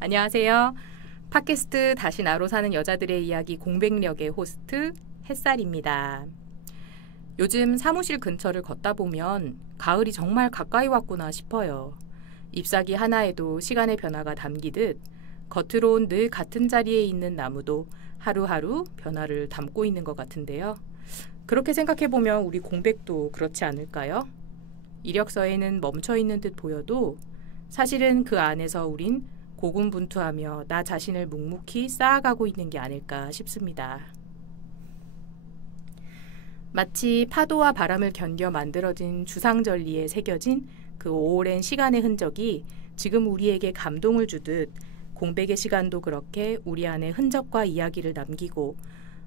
안녕하세요. 팟캐스트 다시 나로 사는 여자들의 이야기 공백력의 호스트 햇살입니다. 요즘 사무실 근처를 걷다 보면 가을이 정말 가까이 왔구나 싶어요. 잎사귀 하나에도 시간의 변화가 담기듯 겉으론 늘 같은 자리에 있는 나무도 하루하루 변화를 담고 있는 것 같은데요. 그렇게 생각해보면 우리 공백도 그렇지 않을까요? 이력서에는 멈춰있는 듯 보여도 사실은 그 안에서 우린 고군분투하며 나 자신을 묵묵히 쌓아가고 있는 게 아닐까 싶습니다. 마치 파도와 바람을 견뎌 만들어진 주상절리에 새겨진 그 오랜 시간의 흔적이 지금 우리에게 감동을 주듯 공백의 시간도 그렇게 우리 안에 흔적과 이야기를 남기고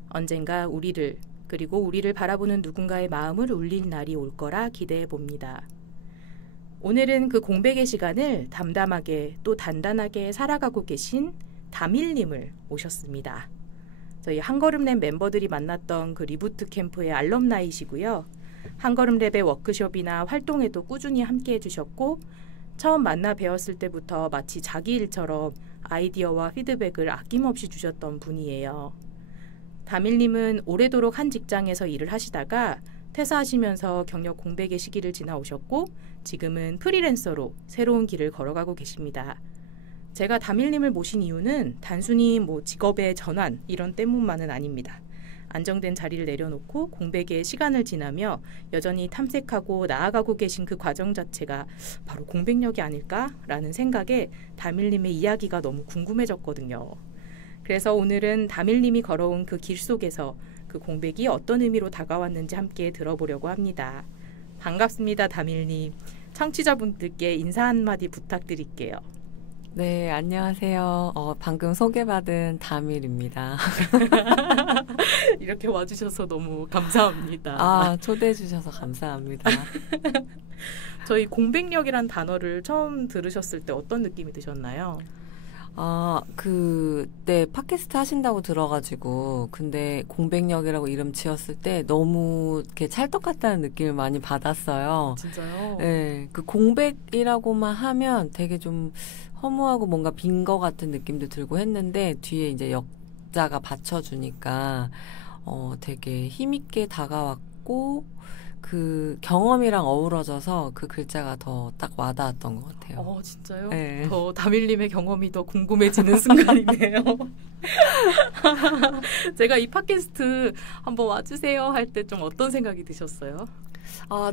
언젠가 우리를 그리고 우리를 바라보는 누군가의 마음을 울릴 날이 올 거라 기대해 봅니다. 오늘은 그 공백의 시간을 담담하게 또 단단하게 살아가고 계신 다밀님을 모셨습니다. 저희 한걸음랩 멤버들이 만났던 그 리부트 캠프의 알럼나이시고요. 한걸음랩의 워크숍이나 활동에도 꾸준히 함께 해주셨고 처음 만나 뵈었을 때부터 마치 자기 일처럼 아이디어와 피드백을 아낌없이 주셨던 분이에요. 다밀님은 오래도록 한 직장에서 일을 하시다가 퇴사하시면서 경력 공백의 시기를 지나오셨고 지금은 프리랜서로 새로운 길을 걸어가고 계십니다. 제가 다밀님을 모신 이유는 단순히 직업의 전환 이런 때문만은 아닙니다. 안정된 자리를 내려놓고 공백의 시간을 지나며 여전히 탐색하고 나아가고 계신 그 과정 자체가 바로 공백력이 아닐까라는 생각에 다밀님의 이야기가 너무 궁금해졌거든요. 그래서 오늘은 다밀님이 걸어온 그 길 속에서 그 공백이 어떤 의미로 다가왔는지 함께 들어보려고 합니다. 반갑습니다, 다밀님. 청취자분들께 인사 한마디 부탁드릴게요. 네, 안녕하세요. 방금 소개받은 다밀입니다. 이렇게 와주셔서 너무 감사합니다. 초대해 주셔서 감사합니다. 저희 공백력이란 단어를 처음 들으셨을 때 어떤 느낌이 드셨나요? 네, 팟캐스트 하신다고 들어가지고, 근데 공백력이라고 이름 지었을 때 너무 이렇게 찰떡 같다는 느낌을 많이 받았어요. 진짜요? 네, 그 공백이라고만 하면 되게 좀 허무하고 뭔가 빈 거 같은 느낌도 들고 했는데, 뒤에 이제 역자가 받쳐주니까, 되게 힘있게 다가왔고, 그 경험이랑 어우러져서 그 글자가 더 딱 와닿았던 것 같아요. 진짜요? 네. 더 다밀님의 경험이 더 궁금해지는 순간이네요. 제가 이 팟캐스트 한번 와주세요 할 때 좀 어떤 생각이 드셨어요?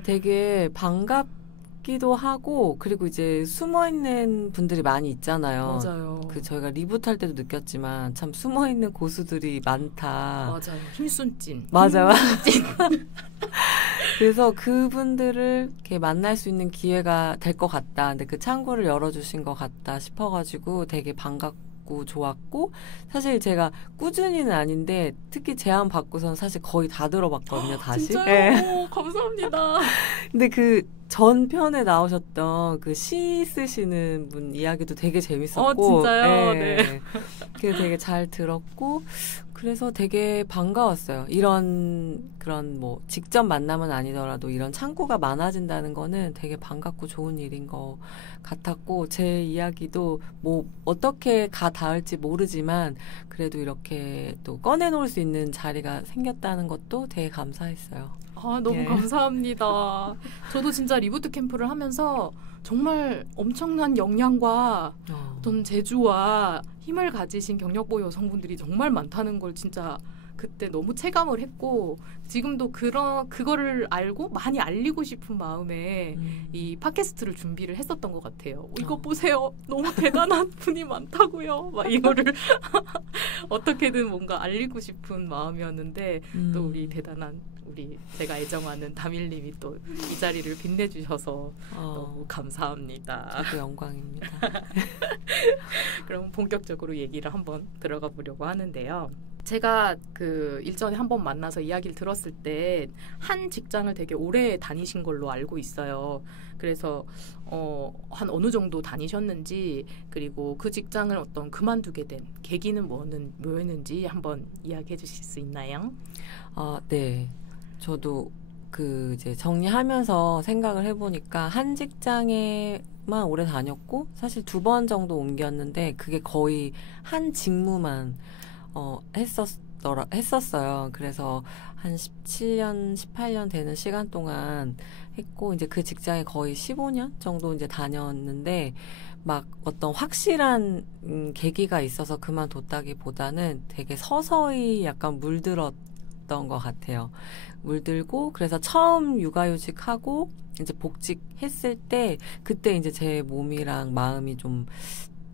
되게 반갑기도 하고 그리고 이제 숨어있는 분들이 많이 있잖아요. 맞아요. 저희가 리부트 할 때도 느꼈지만 참 숨어있는 고수들이 많다. 맞아요. 힘순찐. 맞아요. 그래서 그분들을 이렇게 만날 수 있는 기회가 될 것 같다. 근데 그 창구를 열어주신 것 같다 싶어가지고 되게 반갑고 좋았고 사실 제가 꾸준히는 아닌데 특히 제안 받고선 사실 거의 다 들어봤거든요. 다시. 진짜요? 네. 감사합니다. 근데 그 전편에 나오셨던 그 시 쓰시는 분 이야기도 되게 재밌었고. 진짜요? 네. 그게 되게 잘 들었고 그래서 되게 반가웠어요. 그런 직접 만남은 아니더라도 이런 창구가 많아진다는 거는 되게 반갑고 좋은 일인 것 같았고 제 이야기도 어떻게 가 닿을지 모르지만 그래도 이렇게 또 꺼내놓을 수 있는 자리가 생겼다는 것도 되게 감사했어요. 너무 감사합니다. 저도 진짜 리부트 캠프를 하면서 정말 엄청난 역량과 어떤 재주와 힘을 가지신 경력고유 여성분들이 정말 많다는 걸 진짜 그때 너무 체감을 했고 지금도 그거를 알고 많이 알리고 싶은 마음에 이 팟캐스트를 준비를 했었던 것 같아요. 이거 보세요. 너무 대단한 분이 많다고요. 막 이거를 어떻게든 뭔가 알리고 싶은 마음이었는데 또 우리 대단한 제가 애정하는 다밀님이 또 이 자리를 빛내주셔서 너무 감사합니다. 저도 영광입니다. 그럼 본격적으로 얘기를 한번 들어가 보려고 하는데요. 제가 일전에 한번 만나서 이야기를 들었을 때 한 직장을 되게 오래 다니신 걸로 알고 있어요. 그래서 한 어느 정도 다니셨는지 그리고 그 직장을 그만두게 된 계기는 뭐였는지 한번 이야기해 주실 수 있나요? 네. 저도 이제 정리하면서 생각을 해보니까 한 직장에 오래 다녔고 사실 2번 정도 옮겼는데 그게 거의 한 직무만 했었어요. 그래서 한 17년, 18년 되는 시간 동안 했고 이제 그 직장에 거의 15년 정도 이제 다녔는데 막 어떤 확실한 계기가 있어서 그만뒀다기보다는 되게 서서히 약간 물들었던 것 같아요. 물들고 그래서 처음 육아휴직하고 이제 복직했을 때 그때 이제 제 몸이랑 마음이 좀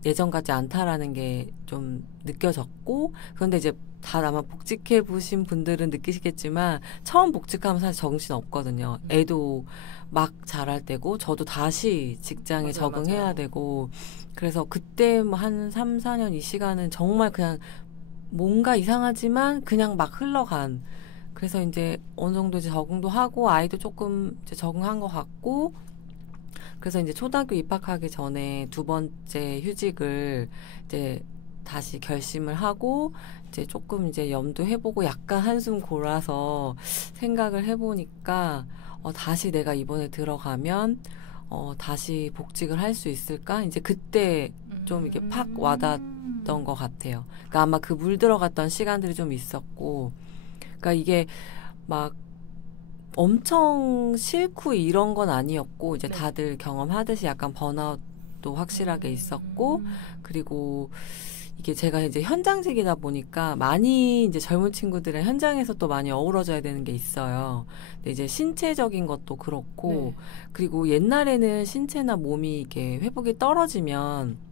예전 같지 않다라는 게 좀 느껴졌고 그런데 이제 다 아마 복직해 보신 분들은 느끼시겠지만 처음 복직하면 사실 정신 없거든요. 애도 막 자랄 때고 저도 다시 직장에 맞아요, 적응해야 맞아요. 되고 그래서 그때 뭐 한 3, 4년 이 시간은 정말 그냥 뭔가 이상하지만 그냥 막 흘러간 그래서 이제 어느 정도 이제 적응도 하고 아이도 조금 이제 적응한 것 같고 그래서 이제 초등학교 입학하기 전에 2번째 휴직을 이제 다시 결심을 하고 이제 조금 이제 염두해보고 약간 한숨 골아서 생각을 해보니까 다시 내가 이번에 들어가면 다시 복직을 할 수 있을까? 이제 그때 좀 이게 팍 와닿았던 것 같아요. 그러니까 아마 그 물 들어갔던 시간들이 좀 있었고, 그러니까 이게 막 엄청 싫고 이런 건 아니었고 이제 네. 다들 경험하듯이 약간 번아웃도 확실하게 있었고 그리고 이게 제가 이제 현장직이다 보니까 많이 이제 젊은 친구들은 현장에서 또 많이 어우러져야 되는 게 있어요. 근데 이제 신체적인 것도 그렇고 네. 그리고 옛날에는 신체나 몸이 이게 회복이 떨어지면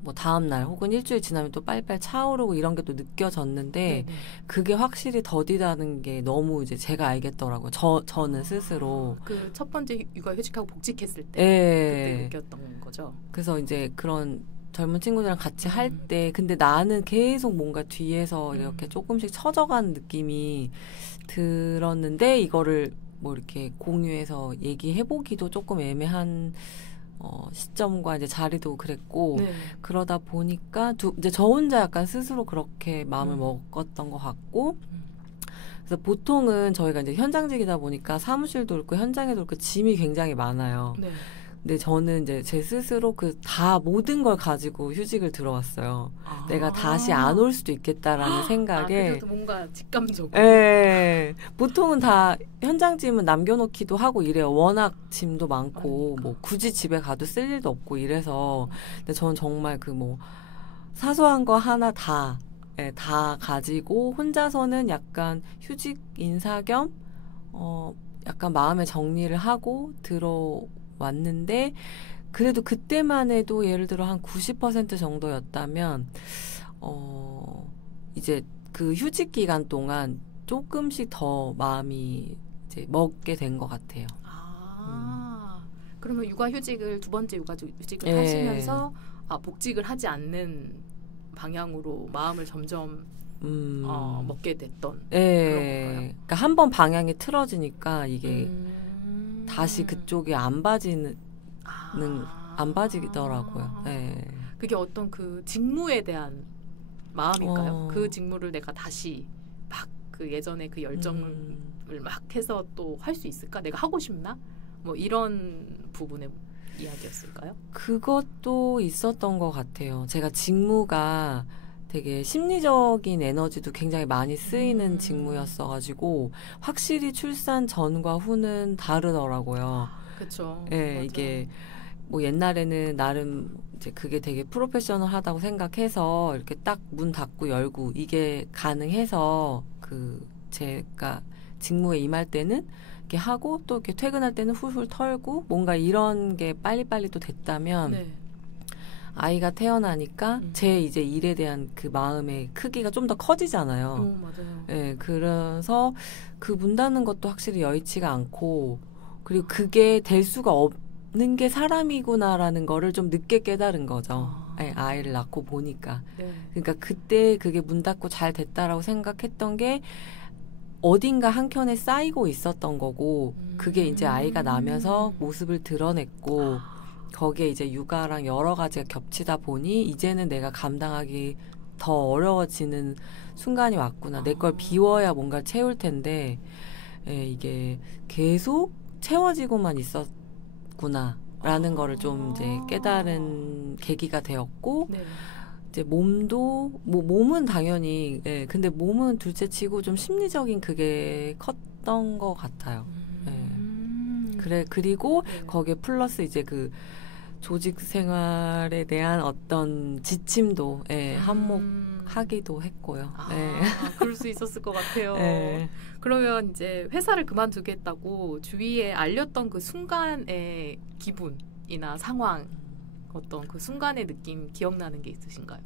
뭐 다음날 혹은 일주일 지나면 또 빨리빨리 차오르고 이런 게 또 느껴졌는데 네, 네. 그게 확실히 더디다는 게 너무 이제 제가 알겠더라고요. 저는 스스로. 그 첫 번째 육아휴직하고 복직했을 때 그때 예. 느꼈던 거죠. 그래서 이제 그런 젊은 친구들이랑 같이 할 때 근데 나는 계속 뭔가 뒤에서 이렇게 조금씩 처져가는 느낌이 들었는데 이거를 뭐 이렇게 공유해서 얘기해보기도 조금 애매한 시점과 이제 자리도 그랬고 네. 그러다 보니까 이제 저 혼자 약간 스스로 그렇게 마음을 음. 먹었던 것 같고 그래서 보통은 저희가 이제 현장직이다 보니까 사무실도 있고 현장에도 있고 짐이 굉장히 많아요. 네. 근데 저는 이제 제 스스로 그 다 모든 걸 가지고 휴직을 들어왔어요. 내가 다시 안 올 수도 있겠다라는 생각에. 그래도 뭔가 직감적으로. 예. 보통은 다 현장짐은 남겨놓기도 하고 이래요. 워낙 짐도 많고 그러니까. 뭐 굳이 집에 가도 쓸 일도 없고 이래서. 근데 저는 정말 그 뭐 사소한 거 하나 다 다 가지고 혼자서는 약간 휴직 인사 겸 약간 마음의 정리를 하고 들어왔는데 그래도 그때만 해도 예를 들어 한 90% 정도였다면 이제 그 휴직 기간 동안 조금씩 더 마음이 이제 먹게 된 것 같아요. 그러면 육아휴직을 2번째 육아휴직을 예. 하시면서 복직을 하지 않는 방향으로 마음을 점점 먹게 됐던 그런 건가요? 그러니까 한 번 방향이 틀어지니까 이게 다시 그쪽에 안 빠지더라고요. 네. 그게 어떤 그 직무에 대한 마음일까요? 그 직무를 내가 다시 막 그 예전에 그 열정을 막 해서 또 할 수 있을까? 내가 하고 싶나? 뭐 이런 부분의 이야기였을까요? 그것도 있었던 것 같아요. 제가 직무가 되게 심리적인 에너지도 굉장히 많이 쓰이는 직무였어가지고 확실히 출산 전과 후는 다르더라고요. 그렇죠. 예, 맞아요. 이게 뭐 옛날에는 나름 이제 그게 되게 프로페셔널하다고 생각해서 이렇게 딱 문 닫고 열고 이게 가능해서 그 제가 직무에 임할 때는 이렇게 하고 또 이렇게 퇴근할 때는 훌훌 털고 뭔가 이런 게 빨리빨리 또 됐다면 네. 아이가 태어나니까 제 이제 일에 대한 그 마음의 크기가 좀 더 커지잖아요. 맞아요. 예, 그래서 그 문 닫는 것도 확실히 여의치가 않고 그리고 그게 될 수가 없는 게 사람이구나라는 거를 좀 늦게 깨달은 거죠. 예, 아이를 낳고 보니까. 네. 그러니까 그때 그게 문 닫고 잘 됐다라고 생각했던 게 어딘가 한켠에 쌓이고 있었던 거고 그게 이제 아이가 나면서 모습을 드러냈고 거기에 이제 육아랑 여러 가지가 겹치다 보니 이제는 내가 감당하기 더 어려워지는 순간이 왔구나. 내 걸 비워야 뭔가 채울 텐데 이게 계속 채워지고만 있었구나. 라는 거를 좀 이제 깨달은 계기가 되었고, 네. 이제 몸은 당연히, 예, 근데 몸은 둘째 치고 좀 심리적인 그게 컸던 것 같아요. 그리고 네. 거기에 플러스 이제 그 조직 생활에 대한 어떤 지침도, 예, 한몫하기도 했고요. 예. 그럴 수 있었을 것 같아요. 예. 그러면 이제 회사를 그만두겠다고 주위에 알렸던 그 순간의 기분이나 상황, 어떤 그 순간의 느낌 기억나는 게 있으신가요?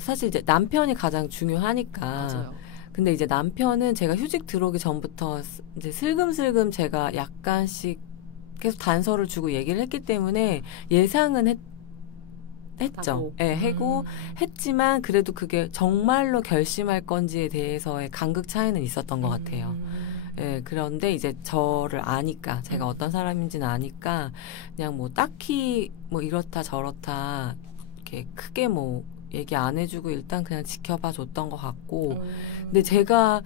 사실 이제 남편이 가장 중요하니까. 맞아요. 근데 이제 남편은 제가 휴직 들어오기 전부터 이제 슬금슬금 제가 약간씩 계속 단서를 주고 얘기를 했기 때문에 예상은 했죠. 예, 했지만 그래도 그게 정말로 결심할 건지에 대해서의 간극 차이는 있었던 것 같아요. 예, 그런데 이제 저를 아니까, 제가 어떤 사람인지는 아니까, 그냥 뭐 딱히 뭐 이렇다 저렇다, 이렇게 크게 뭐 얘기 안 해주고 일단 그냥 지켜봐 줬던 것 같고, 근데 제가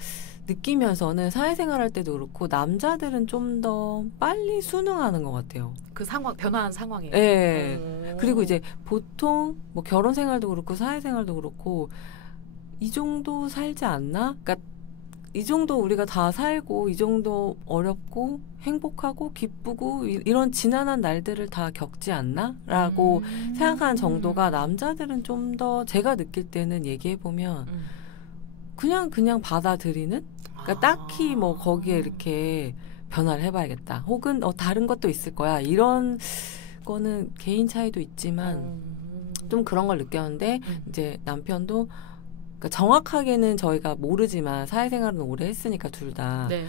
느끼면서는 사회생활 할 때도 그렇고, 남자들은 좀 더 빨리 순응하는 것 같아요. 그 상황, 변화한 상황에. 예. 그리고 이제 보통 뭐 결혼 생활도 그렇고, 사회생활도 그렇고, 이 정도 살지 않나? 그러니까 이 정도 우리가 다 살고 이 정도 어렵고 행복하고 기쁘고 이런 지난한 날들을 다 겪지 않나? 라고 생각하는 정도가 남자들은 좀 더 제가 느낄 때는 얘기해보면 그냥 받아들이는? 그러니까 딱히 뭐 거기에 이렇게 변화를 해봐야겠다. 혹은 다른 것도 있을 거야. 이런 거는 개인 차이도 있지만 좀 그런 걸 느꼈는데 이제 남편도 그러니까 정확하게는 저희가 모르지만 사회생활은 오래 했으니까 둘 다. 네.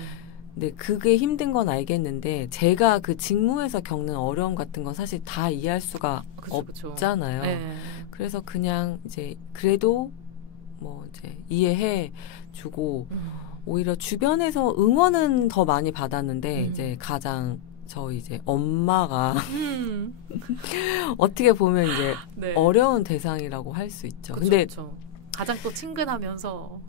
근데 그게 힘든 건 알겠는데 제가 그 직무에서 겪는 어려움 같은 건 사실 다 이해할 수가 없잖아요. 네. 그래서 그냥 이제 그래도 뭐 이제 이해해 주고 오히려 주변에서 응원은 더 많이 받았는데 이제 가장 저희 이제 엄마가 어떻게 보면 이제 네. 어려운 대상이라고 할 수 있죠. 근데 가장 또 친근하면서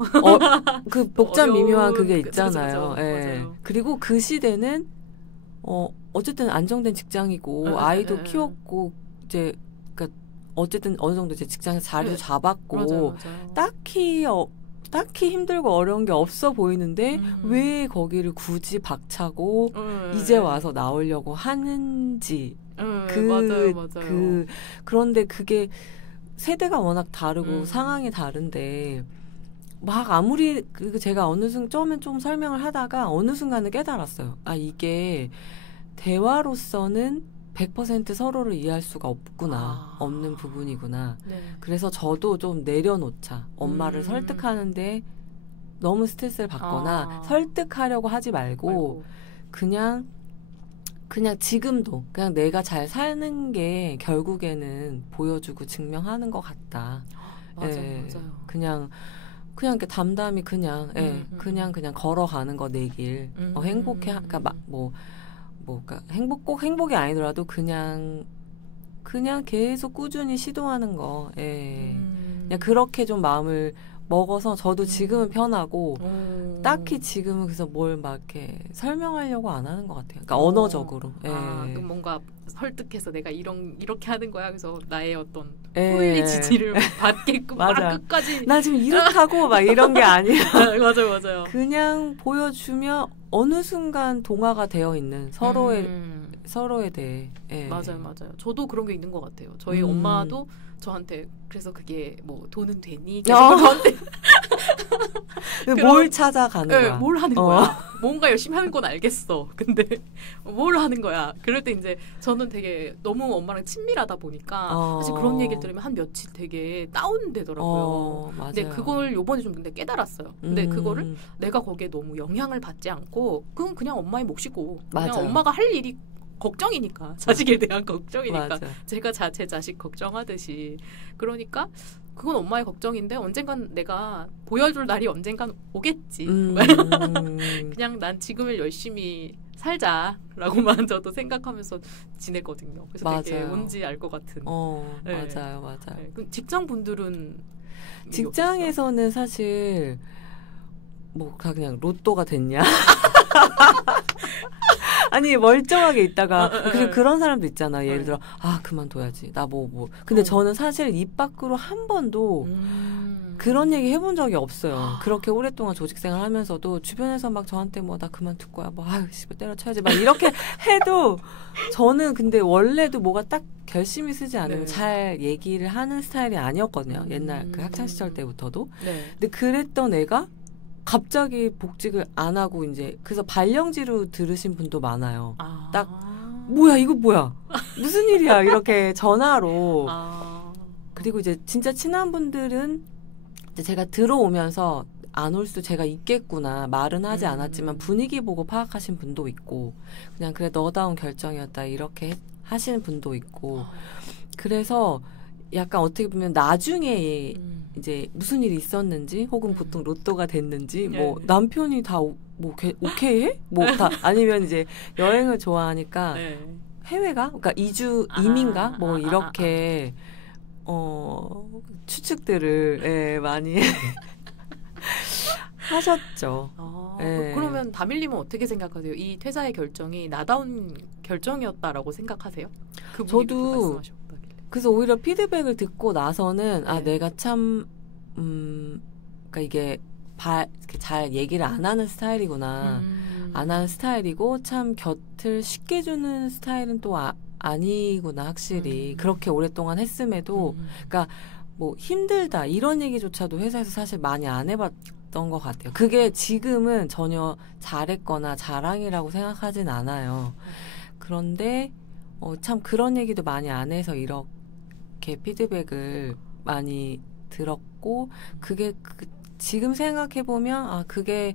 그 복잡 미묘한 그게 그쵸. 있잖아요. 예. 그리고 그 시대는 어쨌든 안정된 직장이고 아이도 키웠고 이제 그러니까 어쨌든 어느 정도 이제 직장에서 자리도 잡았고 맞아요. 딱히 힘들고 어려운 게 없어 보이는데 왜 거기를 굳이 박차고 이제 와서 나오려고 하는지 맞아요. 그런데 그게 세대가 워낙 다르고 상황이 다른데 막 아무리 제가 어느 순간 처음엔 좀 설명을 하다가 어느 순간에 깨달았어요. 아 이게 대화로서는 100% 서로를 이해할 수가 없는 부분이구나. 네. 그래서 저도 좀 내려놓자. 엄마를 설득하는데 너무 스트레스를 받거나 설득하려고 하지 말고 그냥 지금도 그냥 내가 잘 사는 게 결국에는 보여주고 증명하는 것 같다. 맞아요. 그냥 이렇게 담담히 그냥 걸어가는 거 내 길. 행복해. 그러니까 그러니까 꼭 행복이 아니더라도 그냥 계속 꾸준히 시도하는 거. 그냥 그렇게 좀 마음을 먹어서 저도 지금은 편하고 딱히 지금은 그래서 뭘 막 이렇게 설명하려고 안 하는 것 같아요. 그러니까 언어적으로. 뭔가 설득해서 내가 이렇게 하는 거야. 그래서 나의 어떤 후일리 지지를 받게끔 막 끝까지 나 지금 이렇다고 막 이런 게 아니라 맞아요. 그냥 보여주면 어느 순간 동화가 되어 있는 서로에 대해. 맞아요. 저도 그런 게 있는 것 같아요. 저희 엄마도 저한테 그래서 그게 뭐 돈은 되니? 계속 저한테 뭘 찾아가는 거야? 뭘 하는 거야? 뭔가 열심히 하는 건 알겠어. 근데 뭘 하는 거야? 그럴 때 이제 저는 되게 너무 엄마랑 친밀하다 보니까 사실 그런 얘기를 들으면 한 며칠 되게 다운되더라고요. 근데 그걸 요번에 좀 근데 깨달았어요. 근데 그거를 내가 거기에 너무 영향을 받지 않고 그건 그냥 엄마의 몫이고 그냥 엄마가 할 일이 걱정이니까 자식에 대한 걱정이니까 제가 제 자식 걱정하듯이 그러니까 그건 엄마의 걱정인데 언젠간 내가 보여줄 날이 언젠간 오겠지. 그냥 난 지금을 열심히 살자라고만 저도 생각하면서 지냈거든요. 그래서 되게 뭔지 알 것 같은. 맞아요. 그럼 직장분들은 직장에서는 사실 뭐 그냥 로또가 됐냐? 아니 멀쩡하게 있다가 그리고 그런 사람도 있잖아. 예를 들어 그만둬야지. 나 뭐. 근데 저는 사실 입 밖으로 한 번도 그런 얘기 해본 적이 없어요. 그렇게 오랫동안 조직생활 하면서도 주변에서 막 저한테 뭐 나 그만둘 거야. 뭐 때려쳐야지. 막 이렇게 해도 저는 근데 원래도 뭐가 딱 결심이 쓰지 않으면 잘 얘기를 하는 스타일이 아니었거든요. 옛날 그 학창시절 때부터도. 근데 그랬던 애가 갑자기 복직을 안 하고 이제 그래서 발령지로 들으신 분도 많아요. 딱 뭐야 이거 뭐야 무슨 일이야 이렇게 전화로. 그리고 이제 진짜 친한 분들은 이제 제가 들어오면서 안 올 수도 제가 있겠구나 말은 하지 않았지만 분위기 보고 파악하신 분도 있고 그냥 그래 너다운 결정이었다 이렇게 하시는 분도 있고 그래서 약간 어떻게 보면 나중에 이제 무슨 일이 있었는지 혹은 보통 로또가 됐는지 뭐 남편이 다 뭐 오케이 해? 뭐 다 아니면 이제 여행을 좋아하니까 해외가 그러니까 이민가 뭐 이렇게 추측들을 많이 하셨죠. 그러면 다밀님은 어떻게 생각하세요? 이 퇴사의 결정이 나다운 결정이었다라고 생각하세요? 저도 그래서 오히려 피드백을 듣고 나서는 내가 참 그러니까 이게 잘 얘기를 안 하는 스타일이구나. 안 하는 스타일이고 참 곁을 쉽게 주는 스타일은 또 아니구나 확실히. 그렇게 오랫동안 했음에도 그러니까 뭐 힘들다 이런 얘기조차도 회사에서 사실 많이 안 해봤던 것 같아요. 그게 지금은 전혀 잘했거나 자랑이라고 생각하진 않아요. 그런데 참 그런 얘기도 많이 안 해서 이렇게 피드백을 많이 들었고 그게 지금 생각해보면 그게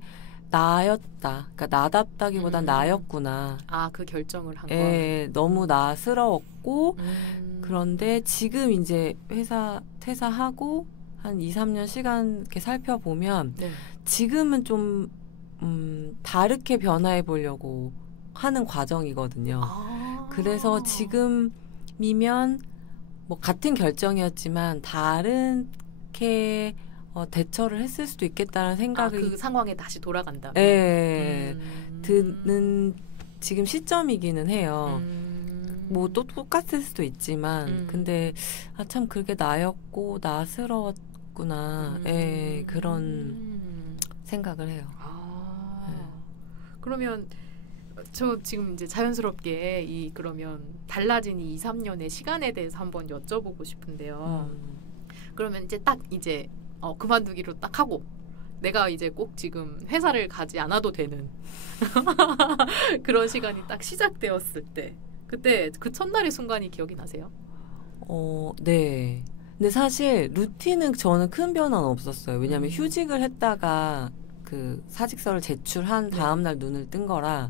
나였다. 그러니까 나답다기보단 나였구나. 그 결정을 한 거. 너무 나스러웠고 그런데 지금 이제 회사 퇴사하고 한 2, 3년 시간 이렇게 살펴보면 지금은 좀 다르게 변화해 보려고 하는 과정이거든요. 그래서 지금이면 뭐 같은 결정이었지만 다르게 대처를 했을 수도 있겠다는 생각이 그 상황에 다시 돌아간다면 드는 지금 시점이기는 해요. 뭐 또 똑같을 수도 있지만 근데 참 그게 나였고 나스러웠구나. 그런 생각을 해요. 그러면 저 지금 이제 자연스럽게 그러면 달라진 이 2, 3년의 시간에 대해서 한번 여쭤보고 싶은데요. 그러면 이제 딱 이제 그만두기로 딱 하고 내가 이제 꼭 지금 회사를 가지 않아도 되는 그런 시간이 딱 시작되었을 때 그때 그 첫날의 순간이 기억이 나세요? 네. 근데 사실 루틴은 저는 큰 변화는 없었어요. 왜냐하면 휴직을 했다가 그 사직서를 제출한 다음날 눈을 뜬 거라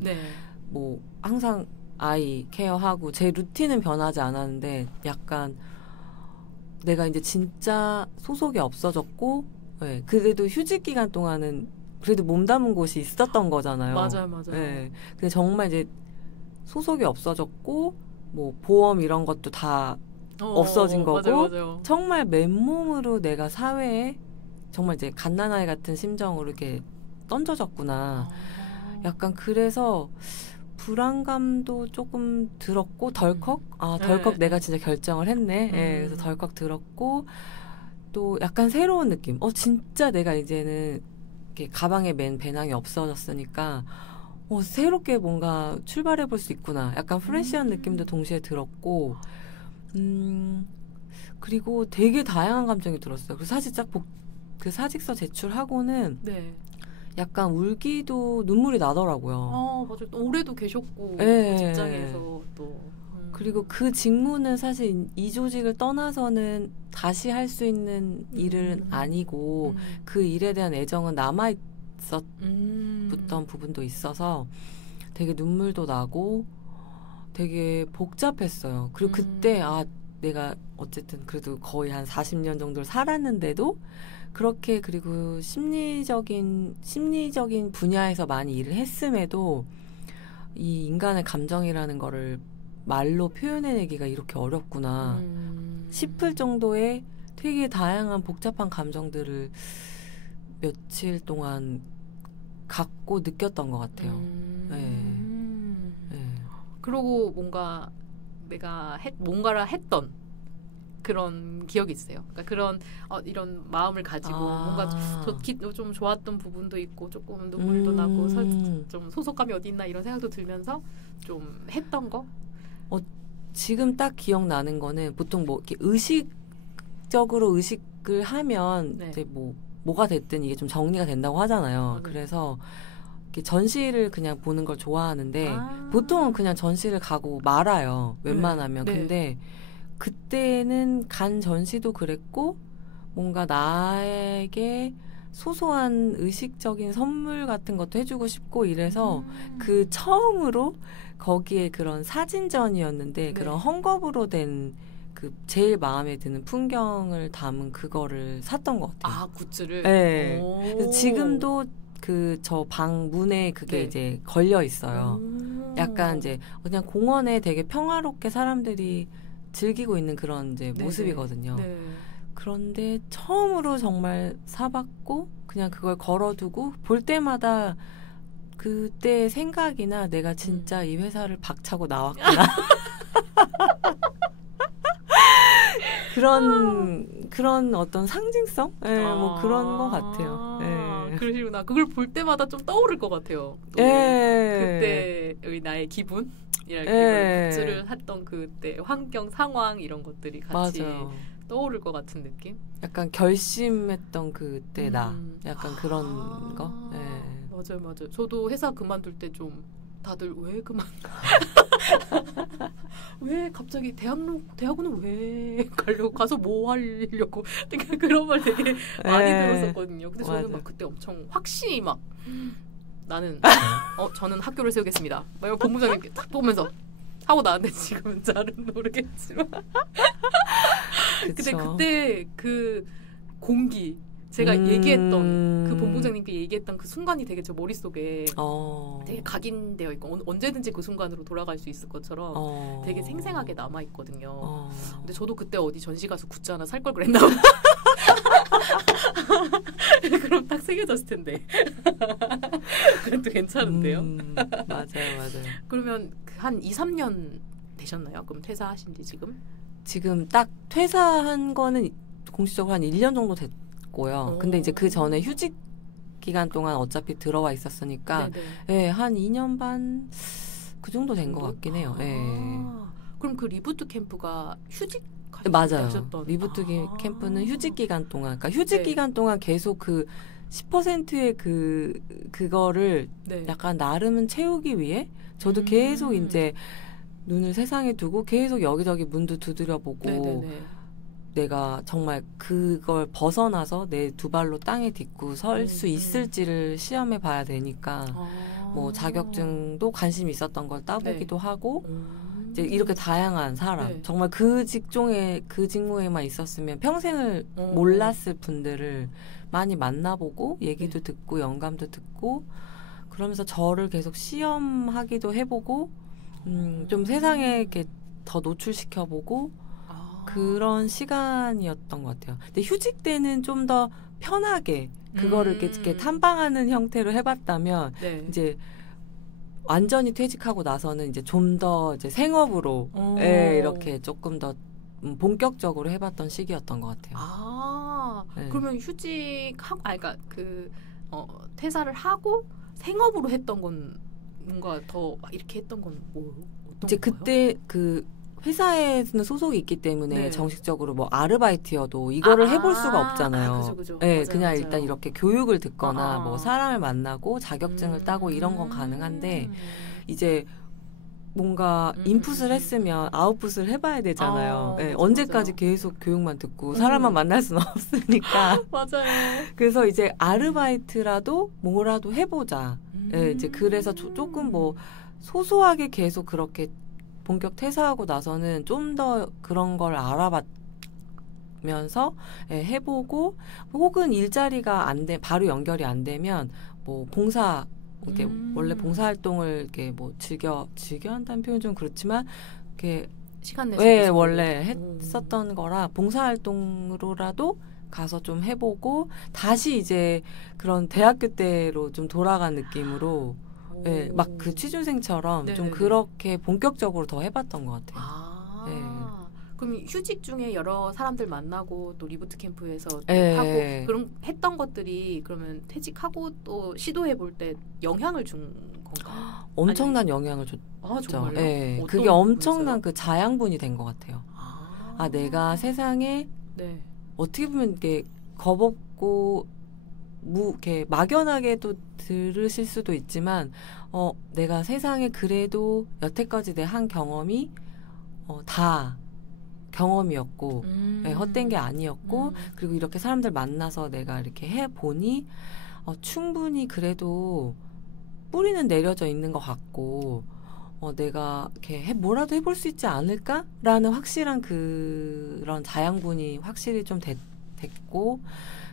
뭐 항상 아이 케어하고 제 루틴은 변하지 않았는데 약간 내가 이제 진짜 소속이 없어졌고 그래도 휴직 기간 동안은 그래도 몸담은 곳이 있었던 거잖아요. 맞아요. 근데 정말 이제 소속이 없어졌고 뭐 보험 이런 것도 다 없어진 거고 맞아요. 정말 맨몸으로 내가 사회에 정말 이제 갓난아이 같은 심정으로 이렇게 던져졌구나. 약간 그래서 불안감도 조금 들었고 덜컥 내가 진짜 결정을 했네. 그래서 덜컥 들었고 또 약간 새로운 느낌. 진짜 내가 이제는 이렇게 가방에 맨 배낭이 없어졌으니까 새롭게 뭔가 출발해 볼 수 있구나. 약간 프레시한 느낌도 동시에 들었고 그리고 되게 다양한 감정이 들었어요. 그래서 사실 그 사직서 제출하고는 약간 울기도 눈물이 나더라고요. 맞아요. 올해도 계셨고 그 직장에서 또 그리고 그 직무는 사실 이 조직을 떠나서는 다시 할 수 있는 일은 아니고 그 일에 대한 애정은 남아있었던 부분도 있어서 되게 눈물도 나고 되게 복잡했어요. 그리고 그때 내가 어쨌든 그래도 거의 한 40년 정도를 살았는데도 그렇게 그리고 심리적인 분야에서 많이 일을 했음에도 이 인간의 감정이라는 거를 말로 표현해내기가 이렇게 어렵구나 싶을 정도의 되게 다양한 복잡한 감정들을 며칠 동안 갖고 느꼈던 것 같아요. 그러고 뭔가 내가 뭔가를 했던 그런 기억이 있어요. 그러니까 그런 이런 마음을 가지고 뭔가 좀 좋았던 부분도 있고 조금 눈물도 나고 좀 소속감이 어디 있나 이런 생각도 들면서 좀 했던 거. 지금 딱 기억나는 거는 보통 뭐 이렇게 의식적으로 의식을 하면 네. 이제 뭐가 됐든 이게 좀 정리가 된다고 하잖아요. 네. 그래서 이렇게 전시를 그냥 보는 걸 좋아하는데 보통은 그냥 전시를 가고 말아요. 웬만하면. 네. 근데 그때는 간 전시도 그랬고 뭔가 나에게 소소한 의식적인 선물 같은 것도 해주고 싶고 이래서 그 처음으로 거기에 그런 사진전이었는데 그런 헝겊으로 된 그 제일 마음에 드는 풍경을 담은 그거를 샀던 것 같아요. 아, 굿즈를? 네. 그래서 지금도 그 저 방 문에 그게 이제 걸려 있어요. 약간 이제 그냥 공원에 되게 평화롭게 사람들이 즐기고 있는 그런 이제 모습이거든요. 네. 그런데 처음으로 정말 사봤고 그냥 그걸 걸어두고 볼 때마다 그때 생각이나 내가 진짜 이 회사를 박차고 나왔구나. 그런 어떤 상징성? 네, 뭐 그런 것 같아요. 네. 그러시구나. 그걸 볼 때마다 좀 떠오를 것 같아요. 그때의 나의 기분? 이걸 굿즈를 했던 그때 환경, 상황 이런 것들이 같이 맞아요. 떠오를 것 같은 느낌? 약간 결심했던 그때 나. 약간 그런 거? 네. 맞아요. 저도 회사 그만둘 때 좀 다들 왜 왜 갑자기 대학원은 왜 가려고 가서 뭐 하려고 그런 말 되게 많이 들었었거든요. 근데 저는 막 그때 엄청 확신이 막 저는 학교를 세우겠습니다. 막 본부장님께 딱 보면서 하고 나왔는데 지금은 잘은 모르겠지만 근데 그때 그 공기 제가 얘기했던 그 본부장님께 얘기했던 그 순간이 되게 제 머릿속에 되게 각인되어 있고 언제든지 그 순간으로 돌아갈 수 있을 것처럼 되게 생생하게 남아있거든요. 근데 저도 그때 어디 전시 가서 굿즈 하나 살 걸 그랬나 봐. 그럼 딱 새겨졌을 텐데. 그것도 괜찮은데요? 맞아요. 그러면 한 2, 3년 되셨나요? 그럼 퇴사하신 지 지금? 지금 딱 퇴사한 거는 공식적으로 한 1년 정도 됐고요. 근데 이제 그 전에 휴직 기간 동안 어차피 들어와 있었으니까 한 2년 반 그 정도 된 것 같긴 해요. 그럼 그 리부트 캠프가 휴직 맞아요. 리부트 캠프는 휴직 기간 동안, 그러니까 휴직 기간 동안 계속 그 10%의 그거를 약간 나름은 채우기 위해 저도 계속 이제 눈을 세상에 두고 계속 여기저기 문도 두드려보고 내가 정말 그걸 벗어나서 내 두 발로 땅에 딛고 설 수 있을지를 시험해 봐야 되니까 뭐 자격증도 관심 있었던 걸 따보기도 하고 이제 이렇게 다양한 사람 정말 그 직무에만 있었으면 평생을 몰랐을 분들을 많이 만나보고 얘기도 듣고 영감도 듣고 그러면서 저를 계속 시험하기도 해보고 좀 세상에 이렇게 더 노출시켜보고 그런 시간이었던 것 같아요. 근데 휴직 때는 좀 더 편하게 그거를 이렇게 탐방하는 형태로 해봤다면 이제 완전히 퇴직하고 나서는 이제 좀 더 이제 생업으로 이렇게 조금 더 본격적으로 해봤던 시기였던 것 같아요. 그러면 휴직하고, 그러니까 퇴사를 하고 생업으로 했던 건 뭔가 더 이렇게 했던 건 뭐 어떤 이제 건가요? 그때 그 회사에는 소속이 있기 때문에 정식적으로 뭐 아르바이트여도 이거를 해볼 수가 없잖아요. 그죠. 네, 맞아요, 그냥 맞아요. 일단 이렇게 교육을 듣거나 뭐 사람을 만나고 자격증을 따고 이런 건 가능한데 이제 뭔가 인풋을 했으면 아웃풋을 해봐야 되잖아요. 맞아, 언제까지 맞아. 계속 교육만 듣고 사람만 만날 수는 없으니까. 맞아요. 그래서 이제 아르바이트라도 뭐라도 해보자. 이제 그래서 조금 뭐 소소하게 계속 그렇게 본격 퇴사하고 나서는 좀 더 그런 걸 알아봤면서 해보고 혹은 일자리가 바로 연결이 안 되면 뭐 봉사 이렇게 원래 봉사활동을 이렇게 뭐 즐겨 한다는 표현 좀 그렇지만 이렇게 시간 내서 원래 했었던 거라 봉사활동으로라도 가서 좀 해보고 다시 이제 그런 대학교 때로 좀 돌아간 느낌으로 예, 막 그 취준생처럼 좀 네네네. 그렇게 본격적으로 더 해봤던 것 같아요. 아. 네. 그럼 휴직 중에 여러 사람들 만나고 또 리부트 캠프에서 또 네. 하고 그런 했던 것들이 그러면 퇴직하고 또 시도해 볼 때 영향을 준 건가요? 엄청난 영향을 줬죠. 아 정말요? 예, 어떤 그게 엄청난 부분에서요? 그 자양분이 된 것 같아요. 아, 내가 세상에 네. 어떻게 보면 이렇게 겁없고 이렇게 막연하게 또 들으실 수도 있지만, 내가 세상에 그래도 여태까지 내 한 경험이 다 경험이었고, 예, 헛된 게 아니었고, 그리고 이렇게 사람들 만나서 내가 이렇게 해보니, 충분히 그래도 뿌리는 내려져 있는 것 같고, 내가 이렇게 뭐라도 해볼 수 있지 않을까라는 확실한 그런 자양분이 확실히 좀 됐고,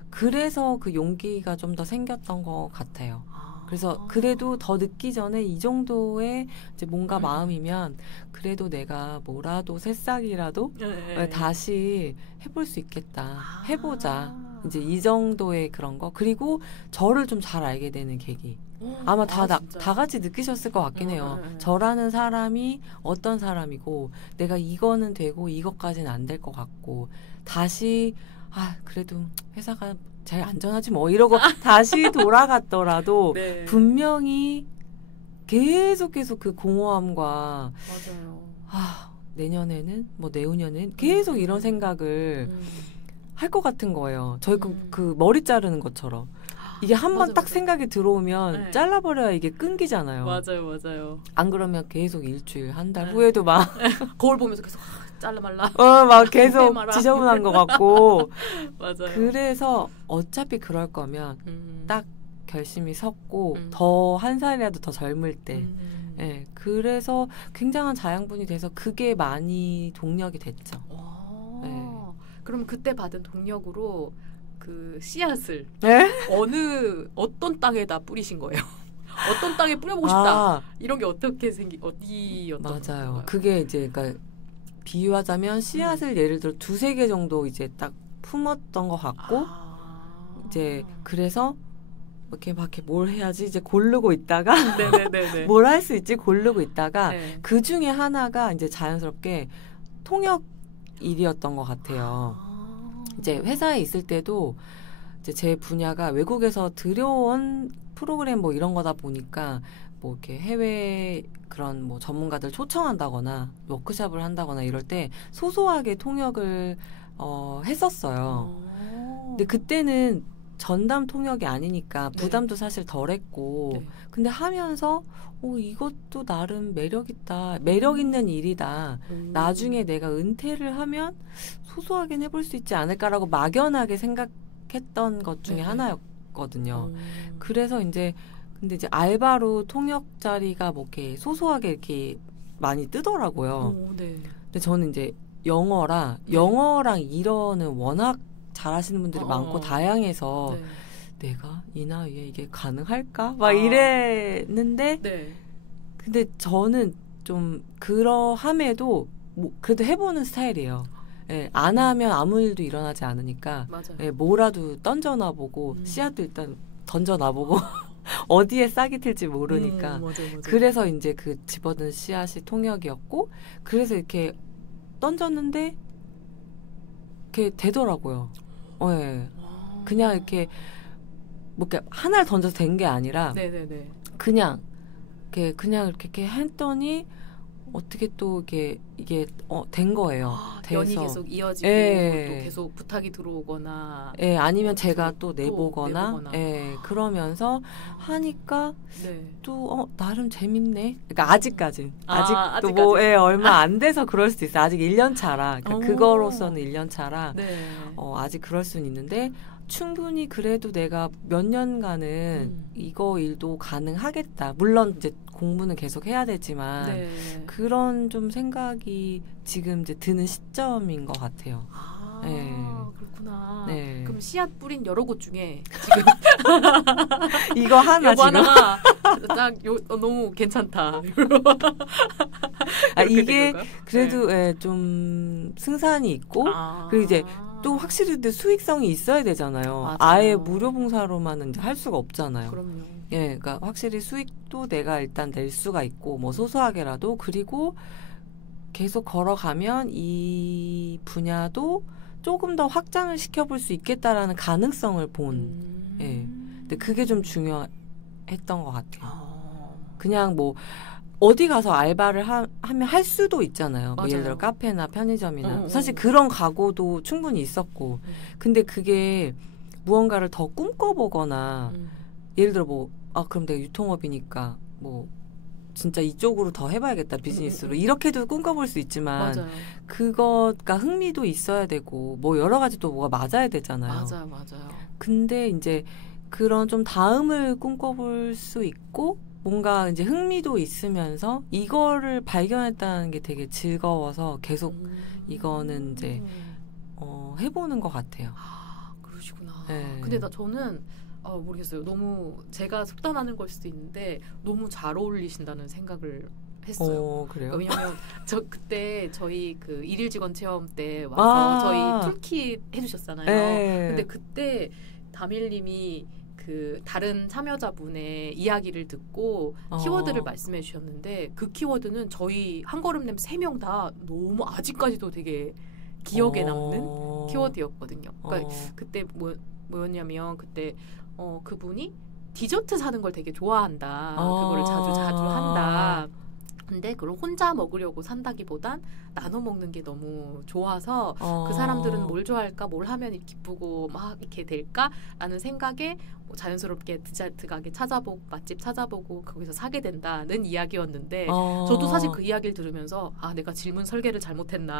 그래서 그 용기가 좀 더 생겼던 것 같아요. 그래서 그래도 더 늦기 전에 이 정도의 이제 뭔가 마음이면 그래도 내가 뭐라도 새싹이라도 다시 해볼 수 있겠다. 해보자. 이제 이 정도의 그런 거. 그리고 저를 좀 잘 알게 되는 계기. 아마 다 같이 느끼셨을 것 같긴 해요. 저라는 사람이 어떤 사람이고 내가 이거는 되고 이것까지는 안 될 것 같고 다시 그래도 회사가 제일 안전하지 뭐 이러고 다시 돌아갔더라도 네. 분명히 계속 그 공허함과 맞아요. 내년에는 뭐 내후년에는 계속 이런 생각을 할 것 같은 거예요. 저희 그 머리 자르는 것처럼 이게 한 번 딱 생각이 들어오면 네. 잘라버려야 이게 끊기잖아요. 맞아요. 안 그러면 계속 일주일, 한 달 후에도 막 거울 보면서 계속 잘라 말라. 막 계속 지저분한 것 같고. 맞아요. 그래서 어차피 그럴 거면 딱 결심이 섰고 더 한 살이라도 더 젊을 때. 예, 그래서 굉장한 자양분이 돼서 그게 많이 동력이 됐죠. 네. 그럼 그때 받은 동력으로 그 씨앗을 네? 어떤 땅에다 뿌리신 거예요? 어떤 땅에 뿌려보고 싶다. 이런 게 어떻게 어디였던 맞아요. 건가요? 그게 이제 그러니까 비유하자면 씨앗을 예를 들어 2-3개 정도 이제 딱 품었던 것 같고 이제 그래서 이렇게 뭘 해야지 이제 고르고 있다가 네네네. 뭘 할 수 있지 고르고 있다가 네. 그 중에 하나가 이제 자연스럽게 통역 일이었던 것 같아요. 이제 회사에 있을 때도 이제 제 분야가 외국에서 들여온 프로그램 뭐 이런 거다 보니까 뭐 이렇게 해외 그런 뭐 전문가들 초청한다거나 워크숍을 한다거나 이럴 때 소소하게 통역을 했었어요. 근데 그때는 전담 통역이 아니니까 부담도 사실 덜했고 네. 근데 하면서 이것도 나름 매력 있는 일이다. 나중에 내가 은퇴를 하면 소소하게 해볼 수 있지 않을까라고 막연하게 생각했던 것 중에 하나였거든요. 그래서 근데 이제 알바로 통역 자리가 뭐 이렇게 소소하게 이렇게 많이 뜨더라고요. 근데 저는 이제 영어랑 일어는 워낙 잘하시는 분들이 많고 다양해서 내가 이 나이에 이게 가능할까? 막 이랬는데 근데 저는 좀 그러함에도 뭐 그래도 해보는 스타일이에요. 예, 안 하면 아무 일도 일어나지 않으니까 예, 뭐라도 던져놔보고 씨앗도 일단 던져놔보고 어디에 싹이 틀지 모르니까 맞아. 그래서 이제 그 집어든 씨앗이 통역이었고 그래서 이렇게 던졌는데 이렇게 되더라고요. 예. 그냥 이렇게 뭐 이렇게 하나를 던져서 된 게 아니라 그냥 이렇게 했더니 어떻게 또 이게 된 거예요. 연이 계속 이어지고 또 계속 부탁이 들어오거나 아니면 제가 또 내보거나 그러면서 하니까 또 나름 재밌네. 그러니까 아직도 뭐 얼마 안 돼서 그럴 수도 있어요. 아직 1년 차라. 그러니까 그거로서는 1년 차라. 아직 그럴 수는 있는데 충분히 그래도 내가 몇 년간은 이거 일도 가능하겠다. 물론 이제 공부는 계속 해야 되지만 그런 좀 생각이 지금 이제 드는 시점인 것 같아요. 그렇구나. 네. 그럼 씨앗 뿌린 여러 곳 중에 지금 이거 하나 지금 하나가 딱 너무 괜찮다. 이게 그래도 좀 승산이 있고 그리고 이제 또 확실히 근데 수익성이 있어야 되잖아요. 맞아요. 아예 무료 봉사로만은 이제 할 수가 없잖아요. 그럼요. 예, 그러니까 확실히 수익도 내가 일단 낼 수가 있고 뭐 소소하게라도 그리고 계속 걸어가면 이 분야도 조금 더 확장을 시켜볼 수 있겠다라는 가능성을 본. 예. 근데 그게 좀 중요했던 것 같아요. 그냥 뭐 어디 가서 알바를 하면 할 수도 있잖아요. 뭐 예를 들어 카페나 편의점이나 사실 그런 각오도 충분히 있었고 근데 그게 무언가를 더 꿈꿔보거나 예를 들어 뭐 그럼 내가 유통업이니까 뭐 진짜 이쪽으로 더 해봐야겠다 비즈니스로 이렇게도 꿈꿔볼 수 있지만 맞아요. 그것과 흥미도 있어야 되고 뭐 여러 가지 또 뭐가 맞아야 되잖아요. 맞아요. 근데 이제 그런 좀 다음을 꿈꿔볼 수 있고 뭔가 이제 흥미도 있으면서 이거를 발견했다는 게 되게 즐거워서 계속 이거는 이제 해보는 것 같아요. 그러시구나. 네. 근데 저는 모르겠어요. 너무 제가 속단하는 걸 수도 있는데 너무 잘 어울리신다는 생각을 했어요. 그래요? 왜냐면 저 그때 저희 그 일일 직원 체험 때 와서 저희 툴킷 해주셨잖아요. 네. 근데 그때 다밀님이 그 다른 참여자분의 이야기를 듣고 키워드를 말씀해 주셨는데 그 키워드는 저희 한 걸음 냄 3명 다 너무 아직까지도 되게 기억에 남는 키워드였거든요. 그러니까 그때 뭐였냐면 그때 그분이 디저트 사는 걸 되게 좋아한다. 그거를 자주 한다. 근데 그걸 혼자 먹으려고 산다기보단 나눠 먹는 게 너무 좋아서 그 사람들은 뭘 좋아할까, 뭘 하면 기쁘고 막 이렇게 될까라는 생각에 뭐 자연스럽게 디저트 가게 찾아보고 맛집 찾아보고 거기서 사게 된다는 이야기였는데 저도 사실 그 이야기를 들으면서 내가 질문 설계를 잘못했나